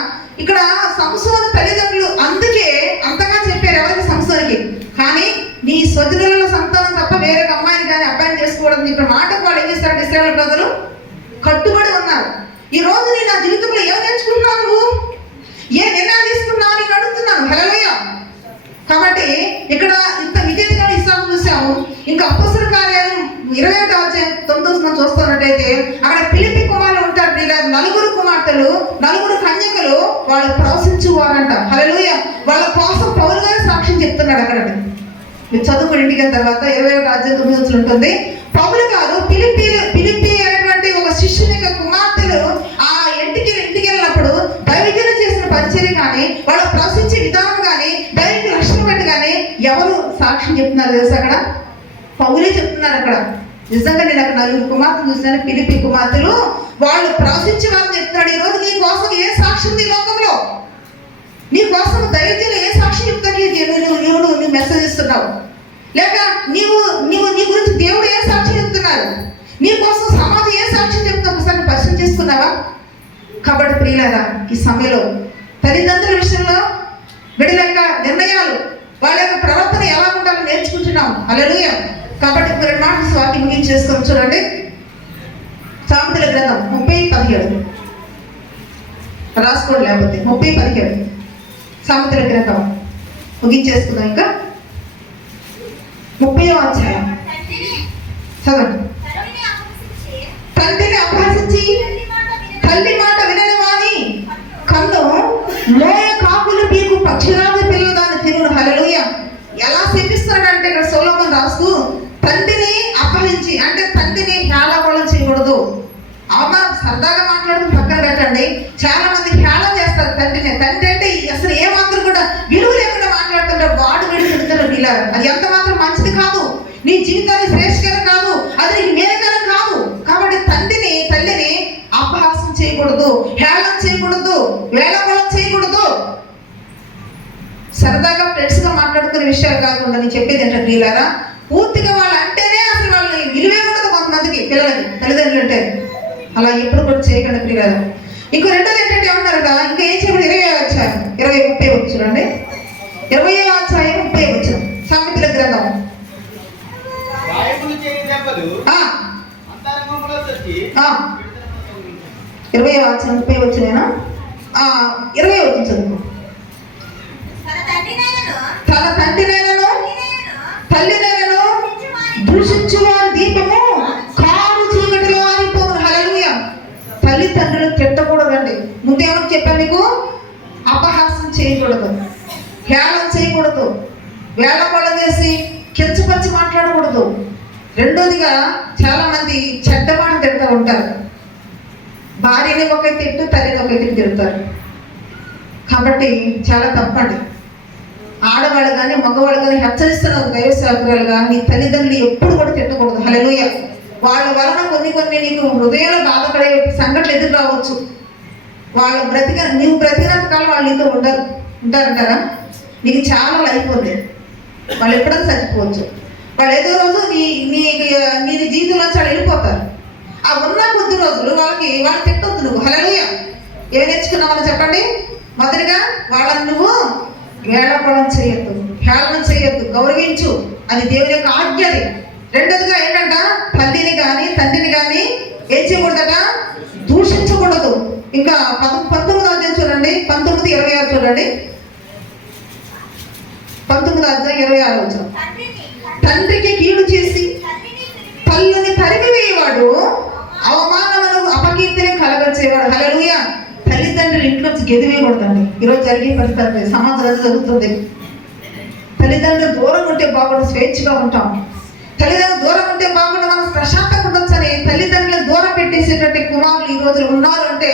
ఇక్కడ సంసోను తల్లిదండ్రులు అందుకే అంతగా చెప్పారు ఎవరికి? సంసోనుకి. కానీ నీ స్వజనుల సంతానం తప్ప వేరే అమ్మాయిని కానీ అబ్బాయిని చేసుకోవడం ఇక్కడ మాటకు వాళ్ళు ఏం చేస్తారంటే ఇశ్రాయేలు ప్రజలు కట్టుబడి ఉన్నారు. ఈ రోజు నేను నా జీవితంలో ఏం నేర్చుకుంటున్నావు, నువ్వు ఏ నిర్ణయం తీసుకున్నావు నేను అడుగుతున్నాను. హల్లెలూయా. కాబట్టి ఇక్కడ ఇంత విధేయతగా ఇస్సాకు చూసాము. ఇంకా అపొస్తలుల కార్యాలు 21:9 మనం చూస్తున్నట్టయితే అక్కడ ఫిలిప్పీ కుమారులు ఉంటారు. నలుగురు కుమార్తెలు, నలుగురు కన్యకలు వాళ్ళు ప్రవశించువారంట. హల్లెలూయా. వాళ్ళ కోసం పౌలు గారు సాక్ష్యం చెప్తున్నాడు. అక్కడ మీరు చదువుకుని ఇంటికి తర్వాత 21:9 ఉంటుంది. పౌలు గారు ఫిలిప్పీ అనేటువంటి ఒక శిష్యుని యొక్క కుమార్తెలు ఆ ఇంటికి వెళ్ళినప్పుడు దైవజనం చేసిన పరిచర్య కానీ వాళ్ళు ప్రవశించే విధానం కానీ దైవిక లక్షణం బట్టి కానీ ఎవరు సాక్ష్యం చెప్తున్నారు తెలుసా? అక్కడ పౌలే చెప్తున్నారు. అక్కడ నిజంగా నేను అక్కడ నలుగురు కుమార్తెలు చూసినాను, ఫిలిప్పీ కుమార్తెలు, వాళ్ళు ప్రవశించే వాళ్ళని చెప్తున్నాడు. ఈరోజు నీ కోసం ఏ సాక్ష్యం నీ లోకంలో, నీ కోసం దైవజనం ఏ సాక్ష్యం చెప్తాను? నువ్వు మెసేజ్ ఇస్తున్నావు, లేక నీవు నీ గురించి దేవుడు ఏ సాక్ష్యం చెప్తున్నారు, నీ కోసం సమాజం ఏ సాక్ష్యం చెప్తున్నా ఒకసారి పరిశీలన చేసుకున్నావా? కాబట్టి ప్రియులారా, ఈ సమయంలో తల్లిదండ్రుల విషయంలో బిడ్డల యొక్క నిర్ణయాలు, వాళ్ళ యొక్క ప్రవర్తన ఎలా ఉండాలో నేర్చుకుంటున్నాం. హల్లెలూయా. కాబట్టి 2 మాటలు వాక్యం ముగించేసుకొని చూడండి. సామెతల గ్రంథం 30:17 రాసుకోండి, లేకపోతే 30:17 సామెతల గ్రంథం ముగించేసుకుందాం. ఇంకా 30వ అధ్యాయం చదవండి. తండ్రిని అపహసించి తల్లి మాట వినని వాని కన్ను లోయ కాకులు పీకు పక్షిరాజు పిల్లలు దాన్ని తినుడు. హల్లెలూయా. ఎలా శపిస్తున్నాడంటే ఇక్కడ సొలొమోను రాస్తూ తండ్రిని అపహరించి అంటే తండ్రిని హేళన చేయకూడదు. అవమానం సరదాగా మాట్లాడుతూ పక్కన పెట్టండి. చాలా మంది హేళన చేస్తారు తండ్రిని. తండ్రి అంటే అసలు ఏమాత్రం కూడా విలువ లేకుండా మాట్లాడుతుంటారు. వాడు వీడు చెప్తారు పిల్లలు. అది ఎంత మాత్రం మంచిది కాదు, నీ జీవితాన్ని శ్రేష్ఠకరం కాదు, అది నీకు మేలుకరం కాదు. కాబట్టి తల్లిని అపహాసం చేయకూడదు, హేళన చేయకూడదు, వేళకోళం చేయకూడదు. సరదాగా ఫ్రెండ్స్ గా మాట్లాడుకునే విషయాలు కాకుండా నేను చెప్పేది ఏంటంటే ప్రియులారా, పూర్తిగా వాళ్ళు అంటేనే అసలు వాళ్ళని విలువే ఉండదు కొంతమందికి, పిల్లలకి తల్లిదండ్రులు అంటే. అలా ఎప్పుడు కూడా చేయకండి ప్రియులారా. ఇంకో రెండోది ఏంటంటే ఏమన్నారట, ఇంకా ఏం చెప్పండి? 20వ అధ్యాయం 20:30 చూడండి. 20వ అధ్యాయం 30 సామెత 20వ వచనం 30 వచ్చినేనా 20వ వచనం చదువు. తన తండ్రినైనను తల్లినైనను దూషించువారి దీపము కారు చీకటిలో ఆరిపోవును. హల్లెలూయా. తల్లిదండ్రులు తిట్టకూడదండి. ముందేమో చెప్పాను నీకు, అపహాసం చేయకూడదు, హేళన చేయకూడదు, వేళకోళం చేసి కించపరిచి మాట్లాడకూడదు. రెండోదిగా చాలా మంది చెడ్డమాట తిడుతూ ఉంటారు. భార్యని ఒక తిట్టు, తల్లిని ఒక తిట్టు తిడతారు. కాబట్టి చాలా తప్పండి. ఆడవాళ్ళు కానీ మగవాళ్ళు కానీ హెచ్చరిస్తున్నారు దైవ సేవకురాలుగా, నీ తల్లిదండ్రులు ఎప్పుడు కూడా తిట్టకూడదు. హల్లెలూయా. వాళ్ళ వలన కొన్ని నీకు హృదయంలో బాధపడే సంఘటనలు ఎదురు రావచ్చు. వాళ్ళు నీవు బ్రతికినంత కాలం వాళ్ళు నీతో ఉంటారంటారా? నీకు చాలా లైఫ్ ఉంది. వాళ్ళు ఎప్పుడైనా చచ్చిపోవచ్చు. వాళ్ళు ఏదో రోజు నీ జీవితంలో చాలా వెళ్ళిపోతారు. ఆ ఉన్న కొద్ది రోజులు వాళ్ళు తిట్టొద్దు నువ్వు. హల్లెలూయా. ఏం నేర్చుకున్నామని చెప్పండి. మొదటిగా వాళ్ళని నువ్వు వేళకోళం చేయొద్దు, హేళన చేయొద్దు, గౌరవించు. అది దేవుని యొక్క ఆజ్ఞ. రెండోదిగా ఏంటంట, తల్లిని కానీ తండ్రిని కానీ ఏం చేయకూడదట, దూషించకూడదు. ఇంకా 19వ అధ్యాయం చూడండి, 19:26 చూడండి. 19వ అధ్యాయం 26 వచ్చిన, తండ్రికి కీడు చేసి తల్లిని తరిమివేయవాడు అవమానమును అపకీర్తిని కలగచేవాడు. హల్లెలూయా. తల్లిదండ్రులు ఇంట్లోంచి గెదివేయకూడదండి. ఈరోజు జరిగే పరిస్థితి సమాజంలో జరుగుతుంది. తల్లిదండ్రులు దూరం ఉంటే బాగుండు, స్వేచ్ఛగా ఉంటాం. తల్లిదండ్రులు దూరం ఉంటే బాగుండు, మనం ప్రశాంతంగా ఉండొచ్చని తల్లిదండ్రులను దూరం పెట్టేసేటువంటి కుమారులు ఈ రోజులు ఉన్నారు అంటే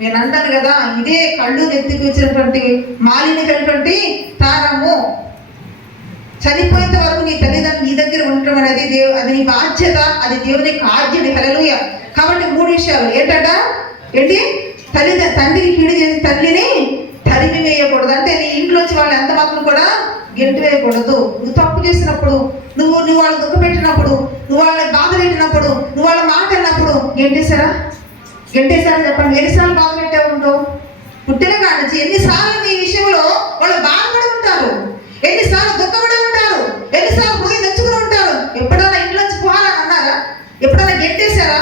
నేను అంటాను కదా, ఇదే కళ్ళు నెత్తికి వచ్చినటువంటి మాలిన్యమైనటువంటి తారము. చనిపోయేంత వరకు నీ తల్లిదండ్రులు నీ దగ్గర ఉండటం అనేది అది నీ బాధ్యత, అది దేవుని కార్యని. హల్లెలూయా. కాబట్టి 3 విషయాలు ఏంటి, తండ్రికి కీడు చేసి తల్లిని తరిమి వేయకూడదు. అంటే నీ ఇంట్లోంచి వాళ్ళు ఎంత మాత్రం కూడా గెంటి వేయకూడదు. నువ్వు తప్పు చేసినప్పుడు, నువ్వు వాళ్ళని దుఃఖ పెట్టినప్పుడు, నువ్వు వాళ్ళని బాధ పెట్టినప్పుడు, నువ్వు వాళ్ళ మాట అన్నప్పుడు గెంటేశారా చెప్పండి. ఎన్నిసార్లు బాధ పెట్టే ఉంటావు? పుట్టిన కానించి ఎన్నిసార్లు నీ విషయంలో వాళ్ళు బాధపడి ఉంటారు, ఎన్నిసార్లు దుఃఖపడి ఉంటారు, ఎన్నిసార్లు హృదయం తెచ్చుకుని ఉంటారు. ఎప్పుడైనా ఇంట్లోంచి పోవాలని అన్నారా? ఎప్పుడైనా గెంటేశారా?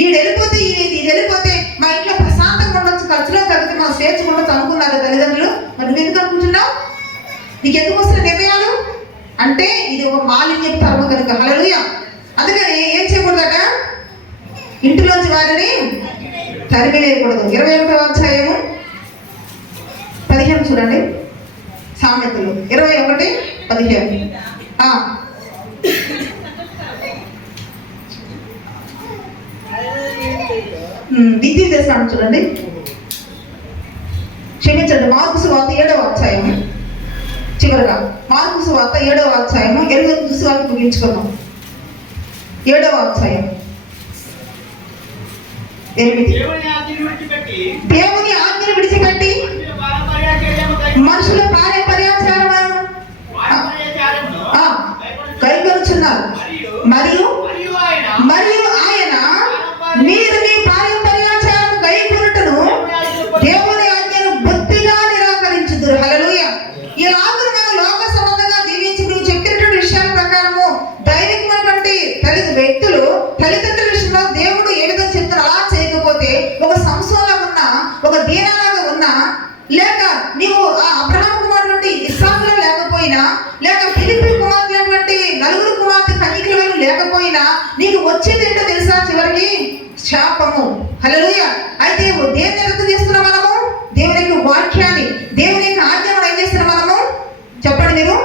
ఇది వెళ్ళిపోతే మా ఇంట్లో ప్రశాంతంగా ఉండొచ్చు, ఖర్చులో తగ్గితే మా స్వేచ్ఛ ఉండొచ్చు అనుకున్నారు తల్లిదండ్రులు. మరి నువ్వు ఎందుకు అనుకుంటున్నావు? నీకు ఎందుకు వస్తున్న నిర్ణయాలు అంటే ఇది ఒక మాలిన్య తరమ కనుక. హల్లెలూయా. అందుకని ఏం చేయకూడదట, ఇంటిలోంచి వారిని తరిమివేయకూడదు. 21వ అధ్యాయము 15 చూడండి. సామెతలు 21:15. విద్య చేస్తాను చూడండి. క్షమించండి, మార్కు సువార్త 7వ అధ్యాయము చివరిగా. మార్కు సువార్త 7వ అధ్యాయము 8 చూసి వారికి ముగించుకుందాం. 7వ అధ్యాయం 8. దేవుని ఆజ్ఞను విడిచిపెట్టి మనుషుల పారంపర్యాచారములను కైకొనుచున్నారు. మరియు ఆయన మీరు మీ పారంపర్యాచారం కైకొనుటను దేవుని ఆజ్ఞను బొత్తిగా నిరాకరించుదురు. హల్లెలూయా. ఇలాగ మనం లోక సంబంధంగా జీవించి నువ్వు చెప్పినటువంటి విషయాల ప్రకారము దైవికమైనటువంటి వ్యక్తులు తల్లిదండ్రుల విషయంలో దేవుడు ఏ విధంగా చెప్తారు అలా చేయకపోతే, ఒక సంస్థలో ఉన్నా, ఒక దీనాలాగా ఉన్నా, లేక నీవు అబ్రహాము కుమారుడు ఇస్సాకులో లేకపోయినా, లేక ఫిలిప్పీ కుమారులైనటువంటి 4 కుమార్తె కన్యకలు లేకపోయినా నీకు వచ్చేది ఏంటో తెలుసా? చివరికి శాపము. హల్లెలూయా. అయితే దేవుని రద్దు చేస్తున్నాం మనము, దేవుని యొక్క వాక్యాన్ని, దేవుని యొక్క ఆజ్ఞను ఏం చేస్తున్నాం మనము చెప్పండి మీరు.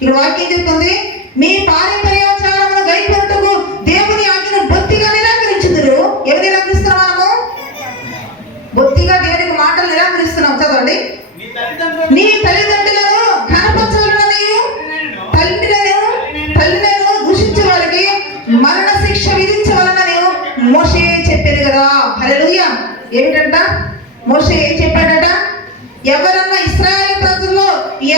ఇక్కడ వాక్యం చెప్తుంది, మీ పారంపర్యాచారమును గైకొనుటకు దేవుని ఆజ్ఞను బొత్తిగా నిరాకరించుదురు. ఎవరు నిరాకరిస్తున్నాం మనము? బొత్తిగా దేవుని మాటలు నిరాకరిస్తున్నాం. చదవండి. నీ తల్లిదండ్రులను ఘనపరచవలననియు తల్లిని దూషించే వారికి మరణ శిక్ష విధించవలనని మోషే చెప్పారు కదా. హల్లెలూయా. ఏమిటంట మోషే ఏం చెప్పాడట? ఎవరన్నా ఇశ్రాయేలు ప్రజల్లో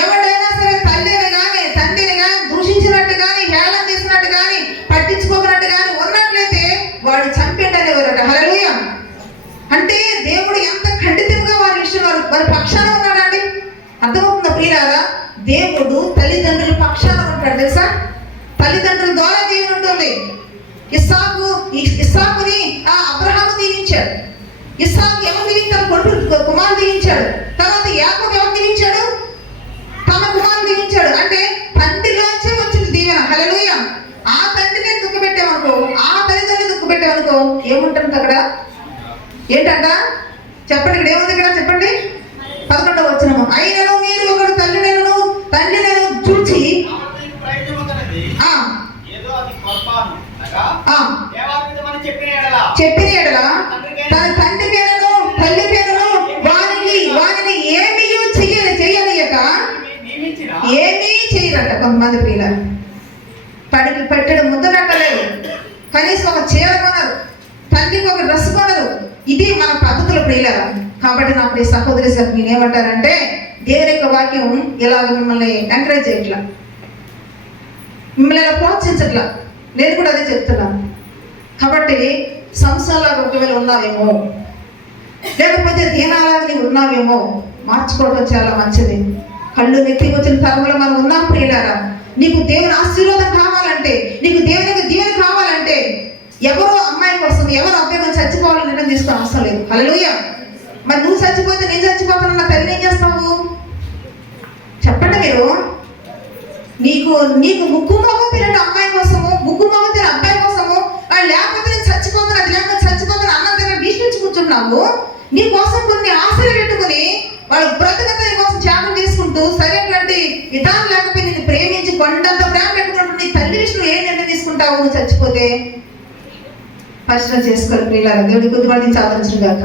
ఎవడైనా సరే తల్లిని కానీ తండ్రిని కానీ దూషించినట్టు కానీ హేళన చేసినట్టు కానీ పట్టించుకోకున్నట్టు కానీ ఉన్నట్లయితే వాడు చంపేటనేవారట. హల్లెలూయా. అంటే దేవుడు ఎంత ఖండితంగా వారి విషయంలో వారి పక్షాన ఉన్నాడండి. అర్థమవుతుందా ప్రియులారా? దేవుడు తల్లిదండ్రుల పక్షాన ఉంటాడు తెలుసా. తల్లిదండ్రుల ద్వారా దేవుడు ఉంటుంది. ఇస్సాకుని అబ్రహాము దీవించాడు. ఇస్సాకు ఎవరు దిగించాడు? కొడుకు కుమారుడు దిగించాడు. తర్వాత యాకోబు ఎవరు దిగించాడు? తన కుమారుడు దిగించాడు. అంటే తండ్రిలోంచి వచ్చింది దీవెన. హల్లెలూయా. ఆ తండ్రిని దుఃఖ పెట్టామనుకో, ఆ తల్లిదండ్రులు దుఃఖ పెట్టామనుకో ఏముంటుంది అక్కడ? ఏంటంట చెప్పండి, ఇక్కడ ఏముంది? ఇక్కడ చెప్పండి 11వ వచనము. అయినను మీరు ఒకడు తండ్రినను తండ్రినను చూచి చెప్పిన ఎడల తన తండ్రి పేరును తల్లి పేరును వారిని ఏమీ చెయ్యనియక ఏమీ చేయరట. కొంతమంది పిల్లలు పడికి పెట్టడం ముద్ద పెట్టలేదు, కనీసం ఒక చీర కొనరు, తండ్రికి ఒక డ్రెస్ కొనరు. ఇది మన పద్ధతుల ప్రియులరా. కాబట్టి నా ప్రియ సహోదరి సార్ మీరు ఏమంటారంటే దేవుని యొక్క వాక్యం ఇలాగ మిమ్మల్ని ఎంకరేజ్ చేయట్లా, మిమ్మల్ని ఇలా ప్రోత్సహించట్లా. నేను కూడా అదే చెప్తున్నాను. కాబట్టి సంస్థలాగా ఒకవేళ ఉన్నావేమో, లేకపోతే దీనాలాగా నీవు ఉన్నావేమో, మార్చుకోవడం చాలా మంచిది. కళ్ళు నెత్తి వచ్చిన తరములో మనం ఉన్నాం ప్రియులారా. నీకు దేవుని ఆశీర్వాదం కావాలంటే, నీకు దేవునికి దీవెన కావాలంటే ఎవరో అమ్మాయి కోసం, ఎవరో అబ్బాయి కోసం చచ్చిపోవాలని నిర్ణయం తీసుకుని అవసరం లేదు. హల్లెలూయా. మరి నువ్వు చచ్చిపోతే నేను చచ్చిపోతాను, నా తల్లి ఏం చేస్తావు? చెప్పండి మీరు. నీకు ముగ్గు మగతిన అమ్మాయి కోసము, ముగ్గు మగతిన అబ్బాయి కోసము, లేకపోతే నేను చచ్చిపోతాను, అది లేకపోతే చచ్చిపోతాను అన్నం దగ్గర భీష్మించి కూర్చున్నావు. నీ కోసం కొన్ని ఆశలు పెట్టుకుని వాళ్ళు బ్రతుకంతా నీ కోసం త్యాగం చేసుకుంటూ సరైనటువంటి విధానం లేకపోతే నిన్ను ప్రేమించి కొండంత ప్రేమ పెట్టుకున్నప్పుడు నీ తల్లి విషయంలో ఏం నిర్ణయం తీసుకుంటావు? నువ్వు చచ్చిపోతే పరిశ్రమ చేసుకోవాలి ప్రియులారా. దేవుడి కొద్ది మందిని సాధించడం కాక.